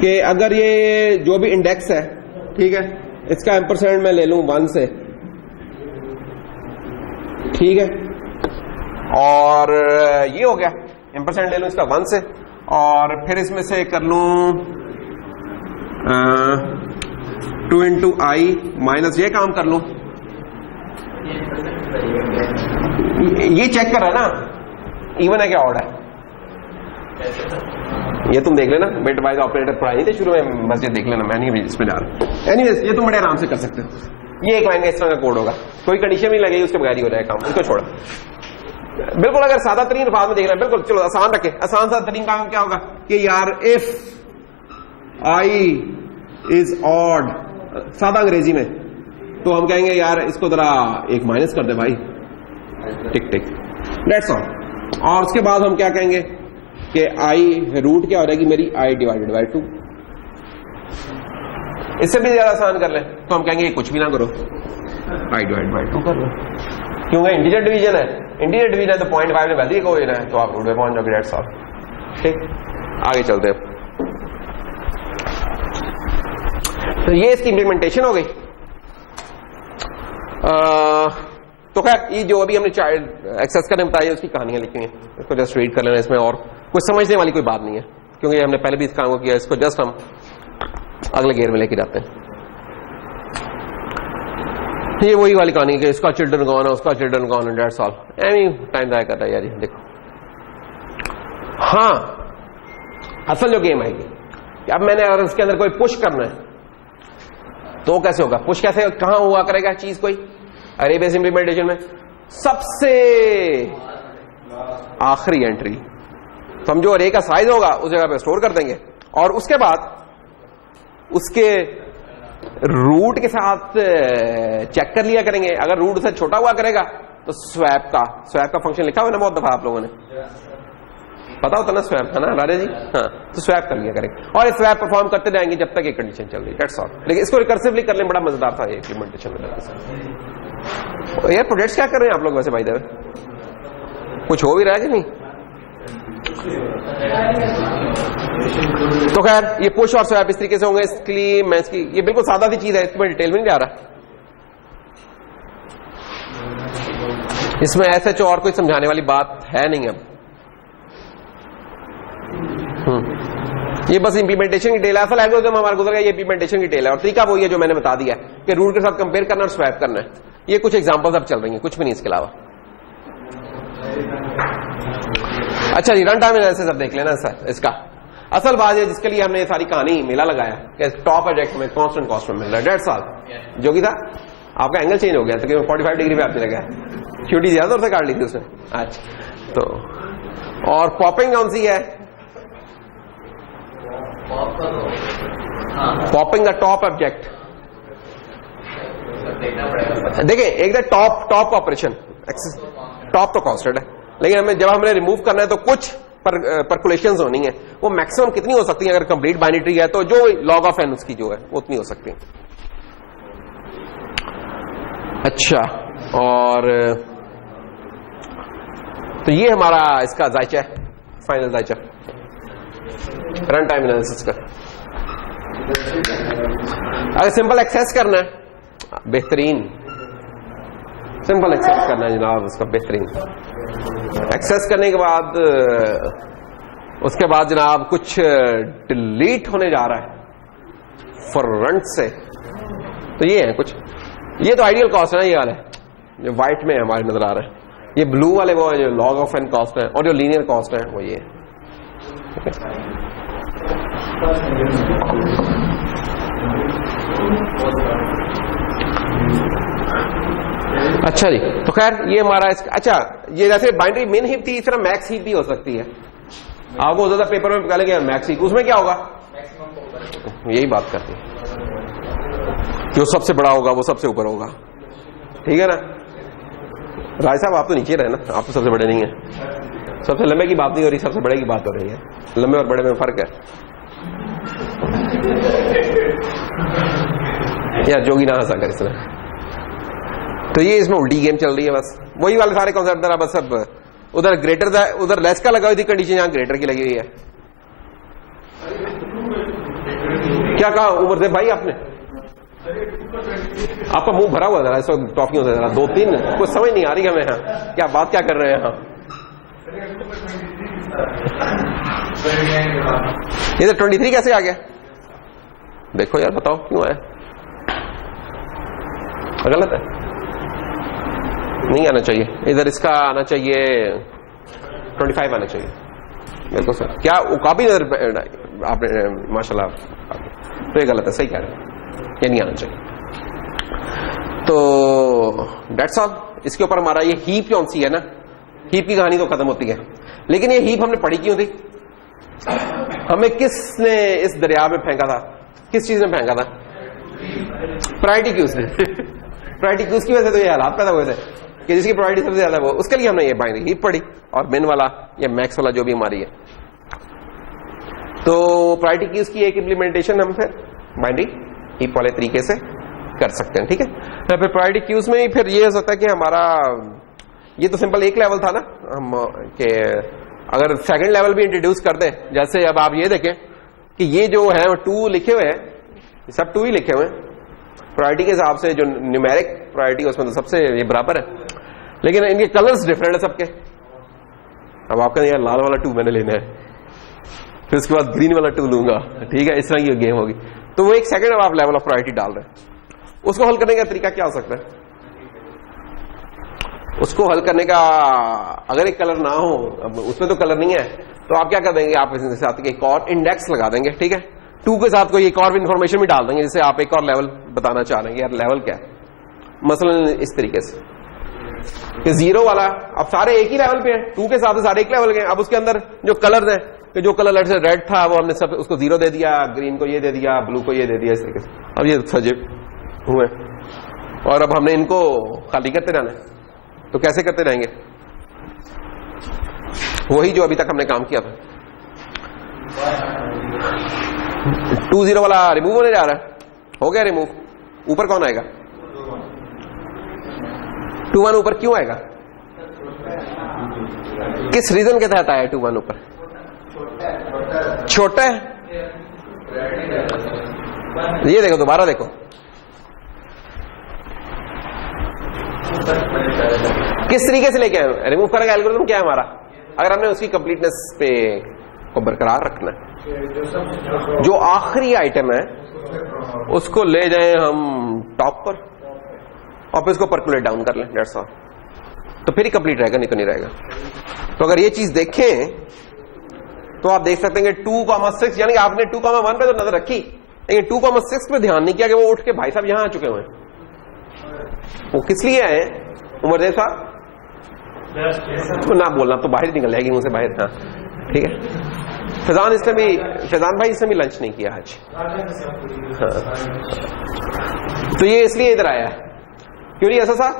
कि अगर ये जो भी इंडेक्स है, ठीक है, इसका एम्परसेंड मैं ले लूं 1 से, ठीक है, और ये हो गया, एम्परसेंड ले लूं इसका 1 से, और फिर इसमें से कर लूं 2 × i माइनस ये काम कर लूं, ये चेक कर रहा है ना इवन है क्या ऑड है, ये तुम देख लेना, बिट वाइज ऑपरेटर पढ़ाई थे शुरू में, मस्जिद देख लेना, मैं नहीं इसमें जा रहा। एनीवेज ये तुम बड़े आराम से कर सकते हो, ये एक लाइन का इस तरह का कोड होगा, कोई कंडीशन नहीं लगेगी, उसके बगैर ही हो जाएगा काम, उसको छोड़ा। बिल्कुल अगर सादा तरीन अल्फाज में देखना है, बिल्कुल चलो आसान रखे, आसान सा तरीन काम क्या होगा कि यार इफ आई इज ऑड, सादा अंग्रेजी में, तो हम कहेंगे यार इसको जरा एक माइनस कर दे भाई, टिक टिक, दैट्स ऑल। और उसके बाद हम क्या कहेंगे कि आई रूट क्या हो जाएगी मेरी, i / 2। इससे भी ज्यादा आसान कर ले तो हम कहेंगे कुछ भी ना करो, i / 2 कर लो, क्योंकि इंटीजर डिवीजन है, इंटीजर डिवीजन है तो 0.5 ने वैल्यू को लेना है, तो आप रूट में पहुंच जाओगे, डेट्स ऑल। ठीक, आगे चलते हैं। तो ये इसकी इम्प्लीमेंटेशन हो गई। तो खैर ये जो अभी हमने चाइल्ड एक्सेस करने बताया उसकी कहानियां लिखी हैं, इसको जस्ट रीड कर लेना, इसमें और कुछ समझने वाली कोई बात नहीं है, क्योंकि हमने पहले भी इस काम को किया, इसको जस्ट हम अगले गेयर में लेके जाते हैं। ये वही वाली कहानी है कि इसका चिल्ड्रन गॉन है, उसका चिल्ड्रन गॉन है, डेट्स ऑल। एनी टाइम जाया करता है यार ये, देखो। हाँ, असल जो गेम आएगी कि अब मैंने अगर इसके अंदर कोई पुश करना है तो कैसे होगा, पुश कैसे, कहां हुआ करेगा चीज कोई अरे बेस इंप्लीमेंटेशन में, सबसे आखिरी एंट्री समझो अरे का साइज होगा उस जगह पे स्टोर कर देंगे, और उसके बाद उसके रूट के साथ चेक कर लिया करेंगे। अगर रूट से छोटा हुआ करेगा तो स्वैप का फंक्शन लिखा हुआ ना बहुत दफा आप लोगों ने, पता होता ना स्वैप, है ना राजा जी? हाँ, तो स्वैप कर लिया करेंगे और ये स्वैप परफॉर्म करते जाएंगे जब तक ये कंडीशन चल रही है, दैट्स ऑल। लेकिन इसको रिकर्सिवली करने में बड़ा मजेदार था ये इंप्लीमेंटेशन में। यार प्रोजेक्ट्स क्या कर रहे हैं आप लोग वैसे भाई देव, कुछ हो भी रहा है कि नहीं? तो खैर ये पुश और स्वैप इस तरीके से होंगे। इसके लिए मैं इसकी, ये बिल्कुल सादा सी चीज है, इसमें डिटेल में नहीं जा रहा, इसमें एसएच और कोई समझाने वाली बात है नहीं अब। ये बस इंप्लीमेंटेशन की डिटेल है, असल एल्गोरिथम हमारा गुजर गया, ये इंप्लीमेंटेशन की डिटेल है, और तरीका वही है जो मैंने बता दिया कि रूट के साथ कंपेयर करना और स्वैप करना है। ये कुछ एग्जांपल्स अब चल रही हैं, कुछ भी नहीं इसके अलावा। अच्छा जी, रन टाइम एनालिसिस अब देख लेना सर। इसका असल बात है जिसके लिए हमने सारी कहानी मेला लगाया कि टॉप प्रोजेक्ट में कांस्टेंट कॉस्ट में मिल रहा है, डेट्स ऑल। जो कि था आपका एंगल चेंज हो गया, तकरीबन 45 डिग्री पे आपने लगा, क्यूटी ज्यादा और से काट ली थी उसने। अच्छा, तो और पॉपिंग कौन सी है? Popping the top object. देखिए एक टॉप ऑपरेशन, टॉप तो कांस्टेंट है, लेकिन हमें जब हमने रिमूव करना है तो कुछ परकुलेशंस होनी है, वो मैक्सिमम कितनी हो सकती है? अगर कंप्लीट बाइनरी ट्री है तो जो लॉग ऑफ एन उसकी जो है वो उतनी हो सकती है। अच्छा, और तो ये हमारा इसका जायचा है, फाइनल जायचा रन टाइम एनालिसिस का। अगर सिंपल एक्सेस करना है, बेहतरीन सिंपल एक्सेस करना है जनाब, उसका बेहतरीन एक्सेस करने के बाद उसके बाद जनाब कुछ डिलीट होने जा रहा है फ्रंट से, तो ये है कुछ, ये तो आइडियल कॉस्ट है ना, ये वाला है जो व्हाइट में हमारे नजर आ रहा है, ये ब्लू वाले वो जो लॉग ऑफ एन कॉस्ट है, और जो लीनियर कॉस्ट है वो ये है। अच्छा जी, तो खैर ये हमारा इसका, अच्छा ये जैसे बाइनरी मिन हीप थी, इस तरह मैक्स हीप भी हो सकती है। आपको ज्यादा पेपर में निकालेंगे मैक्स हीप, उसमें क्या होगा? यही बात करते हैं, जो सबसे बड़ा होगा वो सबसे ऊपर होगा, ठीक है ना? राय साहब आप तो नीचे रहे ना, आप तो सबसे बड़े नहीं है। सबसे लंबे की बात नहीं हो रही, सबसे बड़े की बात हो रही है। लंबे और बड़े में फर्क है यार, जोगी ना हंसा कर इसमें। तो ये इसमें उल्टी गेम चल रही है, बस वही वाले सारे कॉन्सेप्ट जरा, बस सब उधर ग्रेटर था, उधर लेस का लगा हुई थी कंडीशन, यहां ग्रेटर की लगी हुई है। क्या कहा उमर देव भाई आपने? आपका मुंह भरा हुआ जरा, इस वक्त टॉफियों से जरा 2-3 कुछ समझ नहीं आ रही हमें, यहाँ क्या बात क्या कर रहे हैं? ये तो 23 कैसे आ गया? देखो यार बताओ क्यों आया? गलत है, नहीं आना चाहिए इधर, इसका आना चाहिए 25 आना चाहिए। बिल्कुल सर, क्या वो काफी इधर आपने माशाल्लाह, तो ये गलत है, सही कह रहे हैं, ये नहीं आना चाहिए। तो डेट्स ऑल। इसके ऊपर हमारा ये हीप कौन सी है ना, हीप की कहानी तो खत्म होती है, लेकिन ये हीप हमने पढ़ी क्यों थी? हमें किसने इस दरिया में फेंका था? किस चीज ने फेंका था? प्रायोरिटी क्यूज ने। प्रायोरिटी क्यूज की वजह से तो ये हालात पैदा हुए थे कि जिसकी प्रायोरिटी सबसे ज्यादा वो, उसके लिए हमने ये बाइनरी हीप पढ़ी, और मिन वाला या मैक्स वाला जो भी हमारी है। तो प्रायोरिटी क्यूज की एक इंप्लीमेंटेशन हम फिर बाइनरी हीप वाले तरीके से कर सकते हैं, ठीक है। फिर प्रायोरिटी क्यूज में फिर ये हो सकता है कि हमारा ये तो सिंपल एक लेवल था ना, हम कि अगर सेकंड लेवल भी इंट्रोड्यूस कर दें, जैसे अब आप ये देखें कि ये जो है 2 लिखे हुए हैं, सब 2 ही लिखे हुए हैं प्रायोरिटी के हिसाब से, जो न्यूमेरिक प्रायोरिटी उसमें तो सबसे ये बराबर है, लेकिन इनके कलर्स डिफरेंट है सबके। अब आपका यार लाल वाला 2 मैंने लेना है, फिर उसके बाद ग्रीन वाला 2 लूंगा, ठीक है, इस तरह की गेम होगी। तो वो एक सेकंड अब आप लेवल ऑफ प्रायोरिटी डाल रहे हैं। उसको हल करने का तरीका क्या हो सकता है? उसको हल करने का, अगर एक कलर ना हो, अब उसमें तो कलर नहीं है, तो आप क्या कर देंगे, आप इसके साथ एक और इंडेक्स लगा देंगे, ठीक है, 2 के साथ कोई एक और इन्फॉर्मेशन भी डाल देंगे, जिससे आप एक और लेवल बताना चाह रहे हैं यार लेवल क्या है। मसलन इस तरीके से कि 0 वाला, अब सारे एक ही लेवल पे हैं, 2 के साथ सारे एक लेवल के हैं। अब उसके अंदर जो कलर है, कि जो कलर से रेड था वो हमने सब उसको 0 दे दिया, ग्रीन को ये दे दिया, ब्लू को ये दे दिया, इस तरीके से। अब ये सजे हुए और अब हमने इनको खाली करते रहना है, तो कैसे करते रहेंगे? वही जो अभी तक हमने काम किया था। 2 0 वाला रिमूव होने जा रहा है, हो गया रिमूव। ऊपर कौन आएगा? 2 1 ऊपर क्यों आएगा? किस रीजन के तहत आया 2 1 ऊपर? छोटा है। ये देखो, दोबारा देखो, किस तरीके से लेके आए? रिमूव करने का एल्गोरिथम क्या है हमारा? अगर हमने उसकी कंप्लीटनेस पे को बरकरार रखना है, जो आखिरी आइटम है उसको ले जाएं हम टॉप पर और फिर उसको परकुलेट डाउन कर लें, डेट्स ऑल। तो फिर ही कंप्लीट रहेगा, नहीं तो नहीं रहेगा। तो अगर ये चीज देखें तो आप देख सकते हैं कि 2,6, यानी कि आपने 2,1 पे तो नजर रखी, लेकिन 2,6 पे ध्यान नहीं किया कि वो उठ के भाई साहब यहां आ चुके हुए हैं। वो किस लिए आए? उमर देव साहब तो ना बोलना तो बाहर निकल जाएगी मुझसे बाहर। हाँ ठीक है। फैजान भाई इसने भी लंच नहीं किया आज। हाँ। तो ये इसलिए इधर आया, क्यों नहीं ऐसा साहब?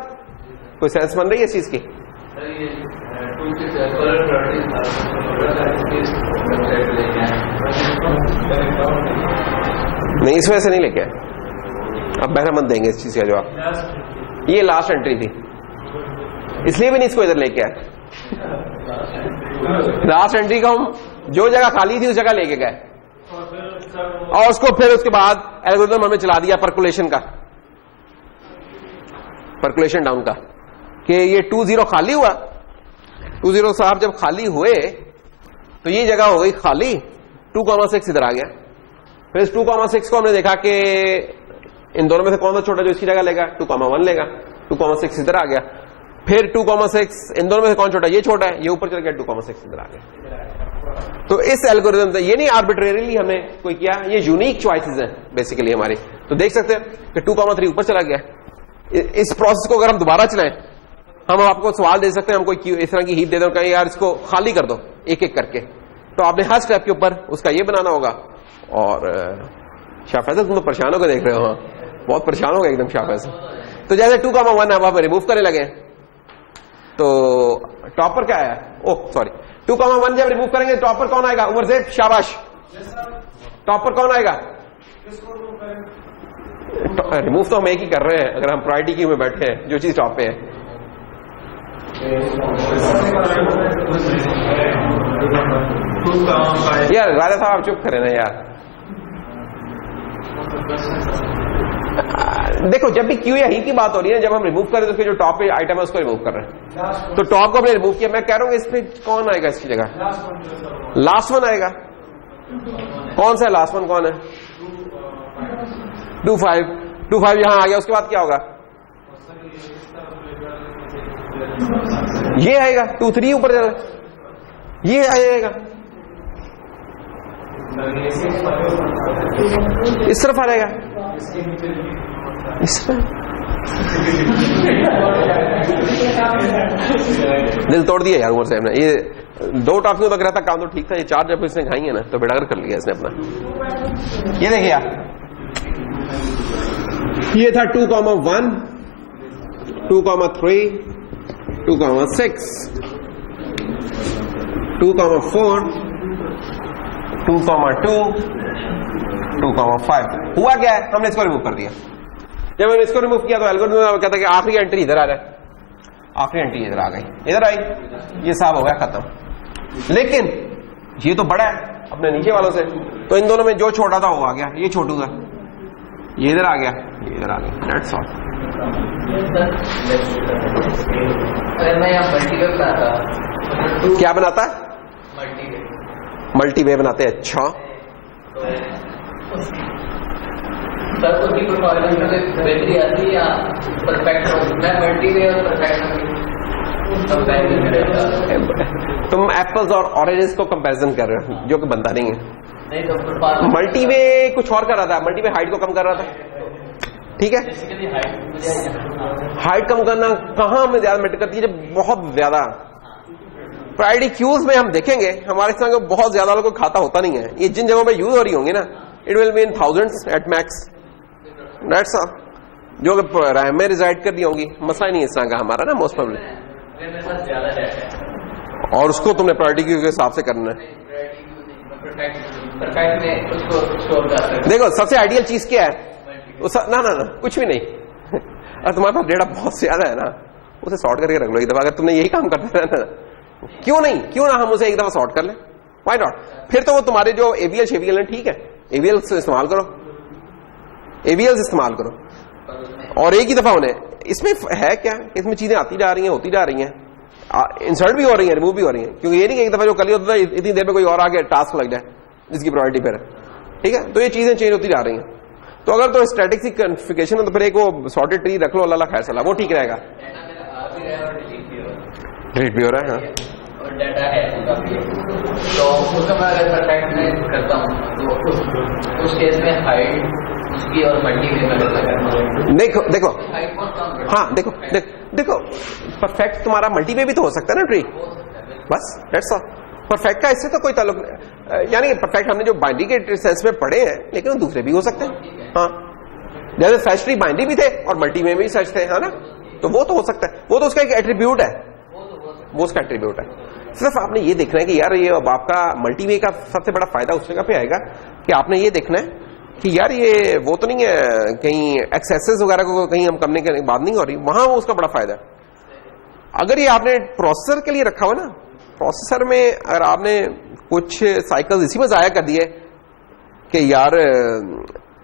कोई सेंस बन रही है इस चीज की? नहीं, इस वजह से नहीं लेके आए। अब बहरा मत देंगे इस चीज का जवाब। ये लास्ट एंट्री थी, इसलिए भी नहीं इसको इधर लेके आए। लास्ट एंट्री का हम जो जगह खाली थी उस जगह लेके गए और उसको फिर उसके बाद एल्गोरिथम हमें चला दिया परकुलेशन का, परकुलेशन डाउन का, कि ये 2-0 खाली हुआ। 2-0 साहब जब खाली हुए तो ये जगह हो गई खाली, 2,6 इधर आ गया। फिर इस 2,6 को हमने देखा कि इन दोनों में से कौन सा छोटा जो इसकी जगह लेगा, 2,1 लेगा। 2,6 इधर आ गया। फिर 2,6 इन दोनों में से कौन छोटा? ये छोटा है, ये ऊपर चल गया, 2,6 इधर आ गया। तो इस एल्गोरिथम से ये नहीं आर्बिट्रेरीली हमने कोई किया, ये यूनिक चॉइसेस हैं बेसिकली हमारी। तो देख सकते हैं कि 2,3 ऊपर चला गया। इस प्रोसेस को अगर हम दोबारा चलाएं, हम आपको सवाल दे सकते हैं, हम कोई इस तरह की हीप दे दो, कहीं यार इसको खाली कर दो एक एक करके, तो आपने हर स्टेप के ऊपर उसका ये बनाना होगा। और शाफैज़ तुम तो परेशान होकर देख रहे हो, बहुत परेशान हो गए एकदम शाफैज़। तो जैसे 2,1 अब आप रिमूव करने लगे तो टॉप पर क्या आया? ओह सॉरी, 2,1 जब रिमूव करेंगे टॉप पर कौन आएगा? उमर से शाबाश, टॉप पर कौन आएगा? रिमूव तो हम एक ही कर रहे हैं अगर हम प्रायोरिटी क्यू में बैठे हैं, जो चीज टॉप पे है। यार राजा साहब आप चुप करें ना यार। देखो जब भी क्यू या ही की बात हो रही है, जब हम रिमूव करें तो फिर जो टॉप पे आइटम है उसको रिमूव कर रहे हैं। तो टॉप को हमने रिमूव किया, मैं कह रहा हूं इस पे कौन आएगा इसकी जगह? लास्ट वन आएगा। कौन सा लास्ट वन कौन है? 2,5 यहां आ गया। उसके बाद क्या होगा? ये आएगा 2,3 ऊपर जाना, ये आएगा इस तरफ आ जाएगा, इस तरफ। दिल तोड़ दिया यार उमर साहब ने। ये 2 टॉफियों तक रहता काम तो ठीक था, ये 4 जब इसने खाई है ना तो बेड़ागर कर लिया इसने अपना। ये देखिए ये था 2,1, 2,3, 2,6, 2,4, 2,2, 2,5। हुआ क्या है? हमने इसको रिमूव कर दिया। जब मैंने इसको रिमूव किया तो एल्गोरिथम कहता है कि आखिरी एंट्री इधर आ रहा है, आखिरी एंट्री इधर आ गई, इधर आई, ये साफ हो गया, खत्म। लेकिन ये तो बड़ा है अपने नीचे वालों से, तो इन दोनों में जो छोटा था वो आ गया, ये छोटू था, ये इधर आ गया, ये इधर आ गया, दैट्स ऑल। अगर मैं यहाँ मल्टीवे बनाता, क्या बनाता है? मल्टीवे, मल्टीवे बनाते हैं। अच्छा, सर उसकी परफॉर्मेंस में बेहतरी आती है या परफेक्ट हो? मैं मल्टीवे और परफेक्ट तुम एप्पल्स और ऑरेंजेस को कंपैरिजन कर रहे हो, जो कि बनता नहीं है। नहीं तो मल्टीवे कुछ और कर रहा था, मल्टीवे हाइट को कम कर रहा था, ठीक है। हाइट कम करना कहां हमें ज्यादा मैटर करती है? जब बहुत ज्यादा प्रायोरिटी क्यूज में हम देखेंगे, हमारे संग बहुत ज्यादा लोगों को खाता होता नहीं है। ये जिन जगहों पे यूज हो रही होंगी ना, it will be in thousands at max, that's all. जो रैम में रिजाइड कर दी होंगी, मसला नहीं इस तरह का हमारा ना, मोस्ट प्रोबेबली। और उसको तुमने प्रायोरिटी क्यू के हिसाब से करना है। देखो सबसे आइडियल चीज क्या है? ना ना ना कुछ भी नहीं। और तुम्हारे पास डेटा बहुत ज्यादा है ना, उसे सॉर्ट करके रख लो एक दफा। अगर तुमने यही काम करते रहना, क्यों नहीं, क्यों ना हम उसे एक दफा सॉर्ट कर ले, व्हाई नॉट? फिर तो वो तुम्हारे जो एवीएल शेवीएल है, ठीक है, एवीएल से इस्तेमाल करो, एवीएल से इस्तेमाल करो, और एक ही दफा होने। इसमें है क्या, इसमें चीजें आती जा रही हैं, होती जा रही हैं, इंसर्ट भी हो रही है, रिमूव भी हो रही है, क्योंकि ये नहीं कि एक दफा जो कल होता था इतनी देर में कोई और आगे टास्क लग जाए जिसकी प्रायोरिटी पर है, ठीक है। तो ये चीजें चेंज होती जा रही हैं। तो अगर तो स्टैटिक सी कॉन्फ़िगरेशन है तो फिर एक वो सॉर्टेड ट्री रख लो, अल्लाह खैर सलाह, वो ठीक रहेगा। डिलीट भी हो रहा है, हाँ। और डाटा है तो उसका मैं अगर परफेक्ट में करता हूँ तो उस केस में हाइट उसकी और मल्टीवे में करता। देखो देखो, हाइट बहुत कम, हाँ देखो देखो, परफेक्ट तुम्हारा मल्टीवे भी तो हो सकता है ना ट्री, बस दैट्स ऑल। परफेक्ट का इससे तो कोई ताल्लुक नहीं, यानी परफेक्ट हमने जो बाइनरी के सेंस में पढ़े हैं, लेकिन वो दूसरे भी हो सकते हैं, हाँ। जैसे सर्च ट्री बाइनरी भी थे और मल्टी में भी सर्च थे, है ना, तो वो तो हो सकता है, वो तो उसका एक एट्रीब्यूट है, वो उसका एट्रीब्यूट है। सिर्फ आपने ये देखना है कि यार ये अब आपका मल्टीवे का सबसे बड़ा फायदा उस जगह पे आएगा कि आपने ये देखना है कि यार ये वो तो नहीं है कहीं एक्सेसेस वगैरह को कहीं हम करने के बाद नहीं हो रही, वहां उसका बड़ा फायदा है। अगर ये आपने प्रोसेसर के लिए रखा हुआ ना, प्रोसेसर में अगर आपने कुछ साइकिल इसी में जाया कर दिए कि यार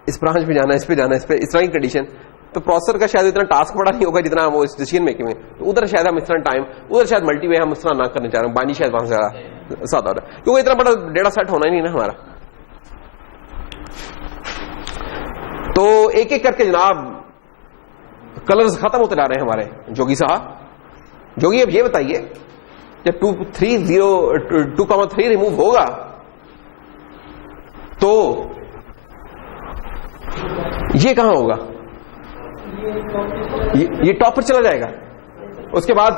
इस ब्रांच पे जाना, इस पे जाना, इस पे, इस तरह की कंडीशन, तो प्रोसेसर का शायद इतना टास्क बड़ा नहीं होगा जितना वो इस डिसीजन मेकिंग में। तो उधर शायद हम इस तरह टाइम, उधर शायद मल्टीवे हम इस तरह ना करने चाह रहे हैं, बानी शायद वहां से ज्यादा हो रहा है, क्योंकि इतना बड़ा डेटा सेट होना ही नहीं ना हमारा। तो एक एक करके जनाब कलर्स खत्म होते जा रहे हैं हमारे जोगी साहब। जोगी अब ये बताइए, जब 2,3 रिमूव होगा तो ये कहां होगा? ये टॉप पर चला जाएगा, उसके बाद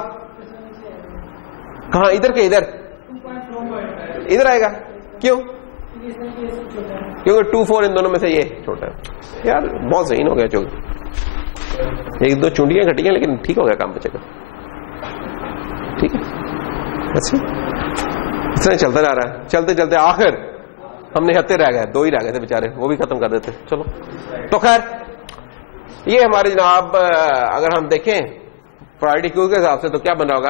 कहां? इधर के इधर, इधर आएगा। क्यों? क्योंकि 2-4 इन दोनों में से ये छोटा है। यार बहुत सही हो गया जोगी, एक दो चुंडियां घटियां, लेकिन ठीक हो गया काम बचेगा, ठीक है। अच्छा इतना चलता जा रहा है, चलते चलते आखिर हमने हत्ते रह गए, 2 ही रह गए थे बेचारे, वो भी खत्म कर देते। चलो तो खैर ये हमारे जनाब अगर हम देखें प्रायोरिटी क्यू के हिसाब से तो क्या बन रहा होगा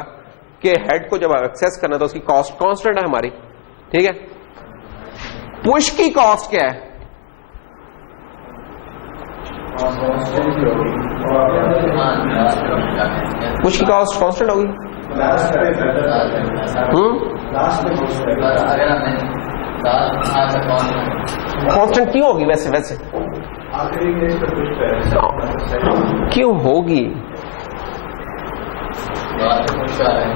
कि हेड को जब एक्सेस करना तो उसकी कॉस्ट कांस्टेंट है हमारी, ठीक है। पुश की कॉस्ट क्या है? पुश की कॉस्ट कांस्टेंट होगी। कांस्टेंट क्यों होगी? वैसे क्यों होगी?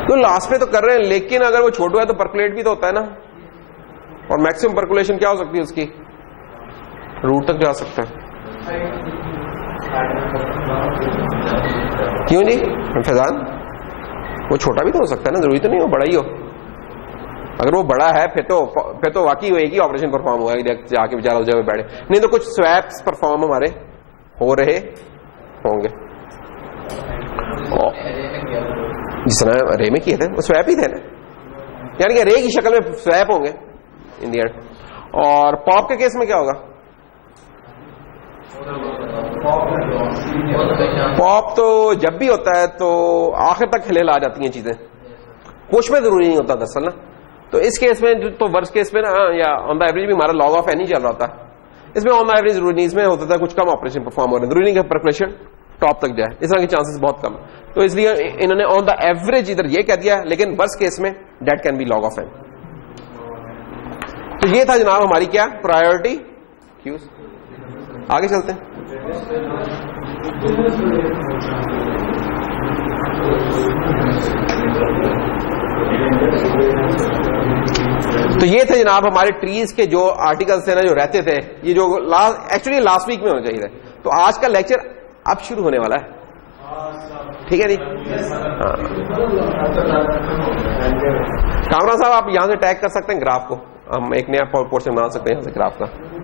तो लास्ट पे तो कर रहे हैं, लेकिन अगर वो छोटा है तो परकुलेट भी तो होता है ना, और मैक्सिमम परकुलेशन क्या हो सकती है उसकी? रूट तक जा सकता है। क्यों जी फैजान? वो छोटा भी तो हो सकता है ना, जरूरी तो नहीं वो बड़ा ही हो। अगर वो बड़ा है फिर तो वाकई एक ही ऑपरेशन परफॉर्म हुआ, जाके बेचारा उस जगह बैठे, नहीं तो कुछ स्वैप्स परफॉर्म हमारे हो रहे होंगे। जिस तरह रे में किए थे वो स्वैप ही थे ना, यानी कि रे की शक्ल में स्वैप होंगे इन दी एंड। और पॉप के केस में क्या होगा? वो तो हमेशा पॉप तो जब भी होता है तो आखिर तक हिल आ जाती हैं चीजें, पुश में जरूरी नहीं होता दरअसल ना। तो इस केस में तो वर्स्ट केस में ना, या ऑन द एवरेज भी हमारा लॉग ऑफ एन ही चल रहा था, इसमें ऑन द एवरेज जरूरी नहीं, इसमें होता था कुछ कम ऑपरेशन परफॉर्म हो रहे हैं, जरूरी नहीं कि परफलेशन टॉप तक जाए, इस तरह के चांसेस बहुत कम। तो इसलिए इन्होंने ऑन द एवरेज इधर ये कह दिया, लेकिन वर्स्ट केस में that can be log of n. तो ये था जनाब हमारी क्या प्रायोरिटी क्यूज। आगे चलते हैं। तो ये थे जनाब हमारे ट्रीज के जो आर्टिकल्स थे ना, जो रहते थे, ये जो एक्चुअली लास्ट वीक में होना चाहिए था। तो आज का लेक्चर अब शुरू होने वाला है, ठीक है जी। हाँ, कामरा साहब आप यहां से टैग कर सकते हैं ग्राफ को, हम एक नया पोर्शन बना सकते हैं यहां से ग्राफ का।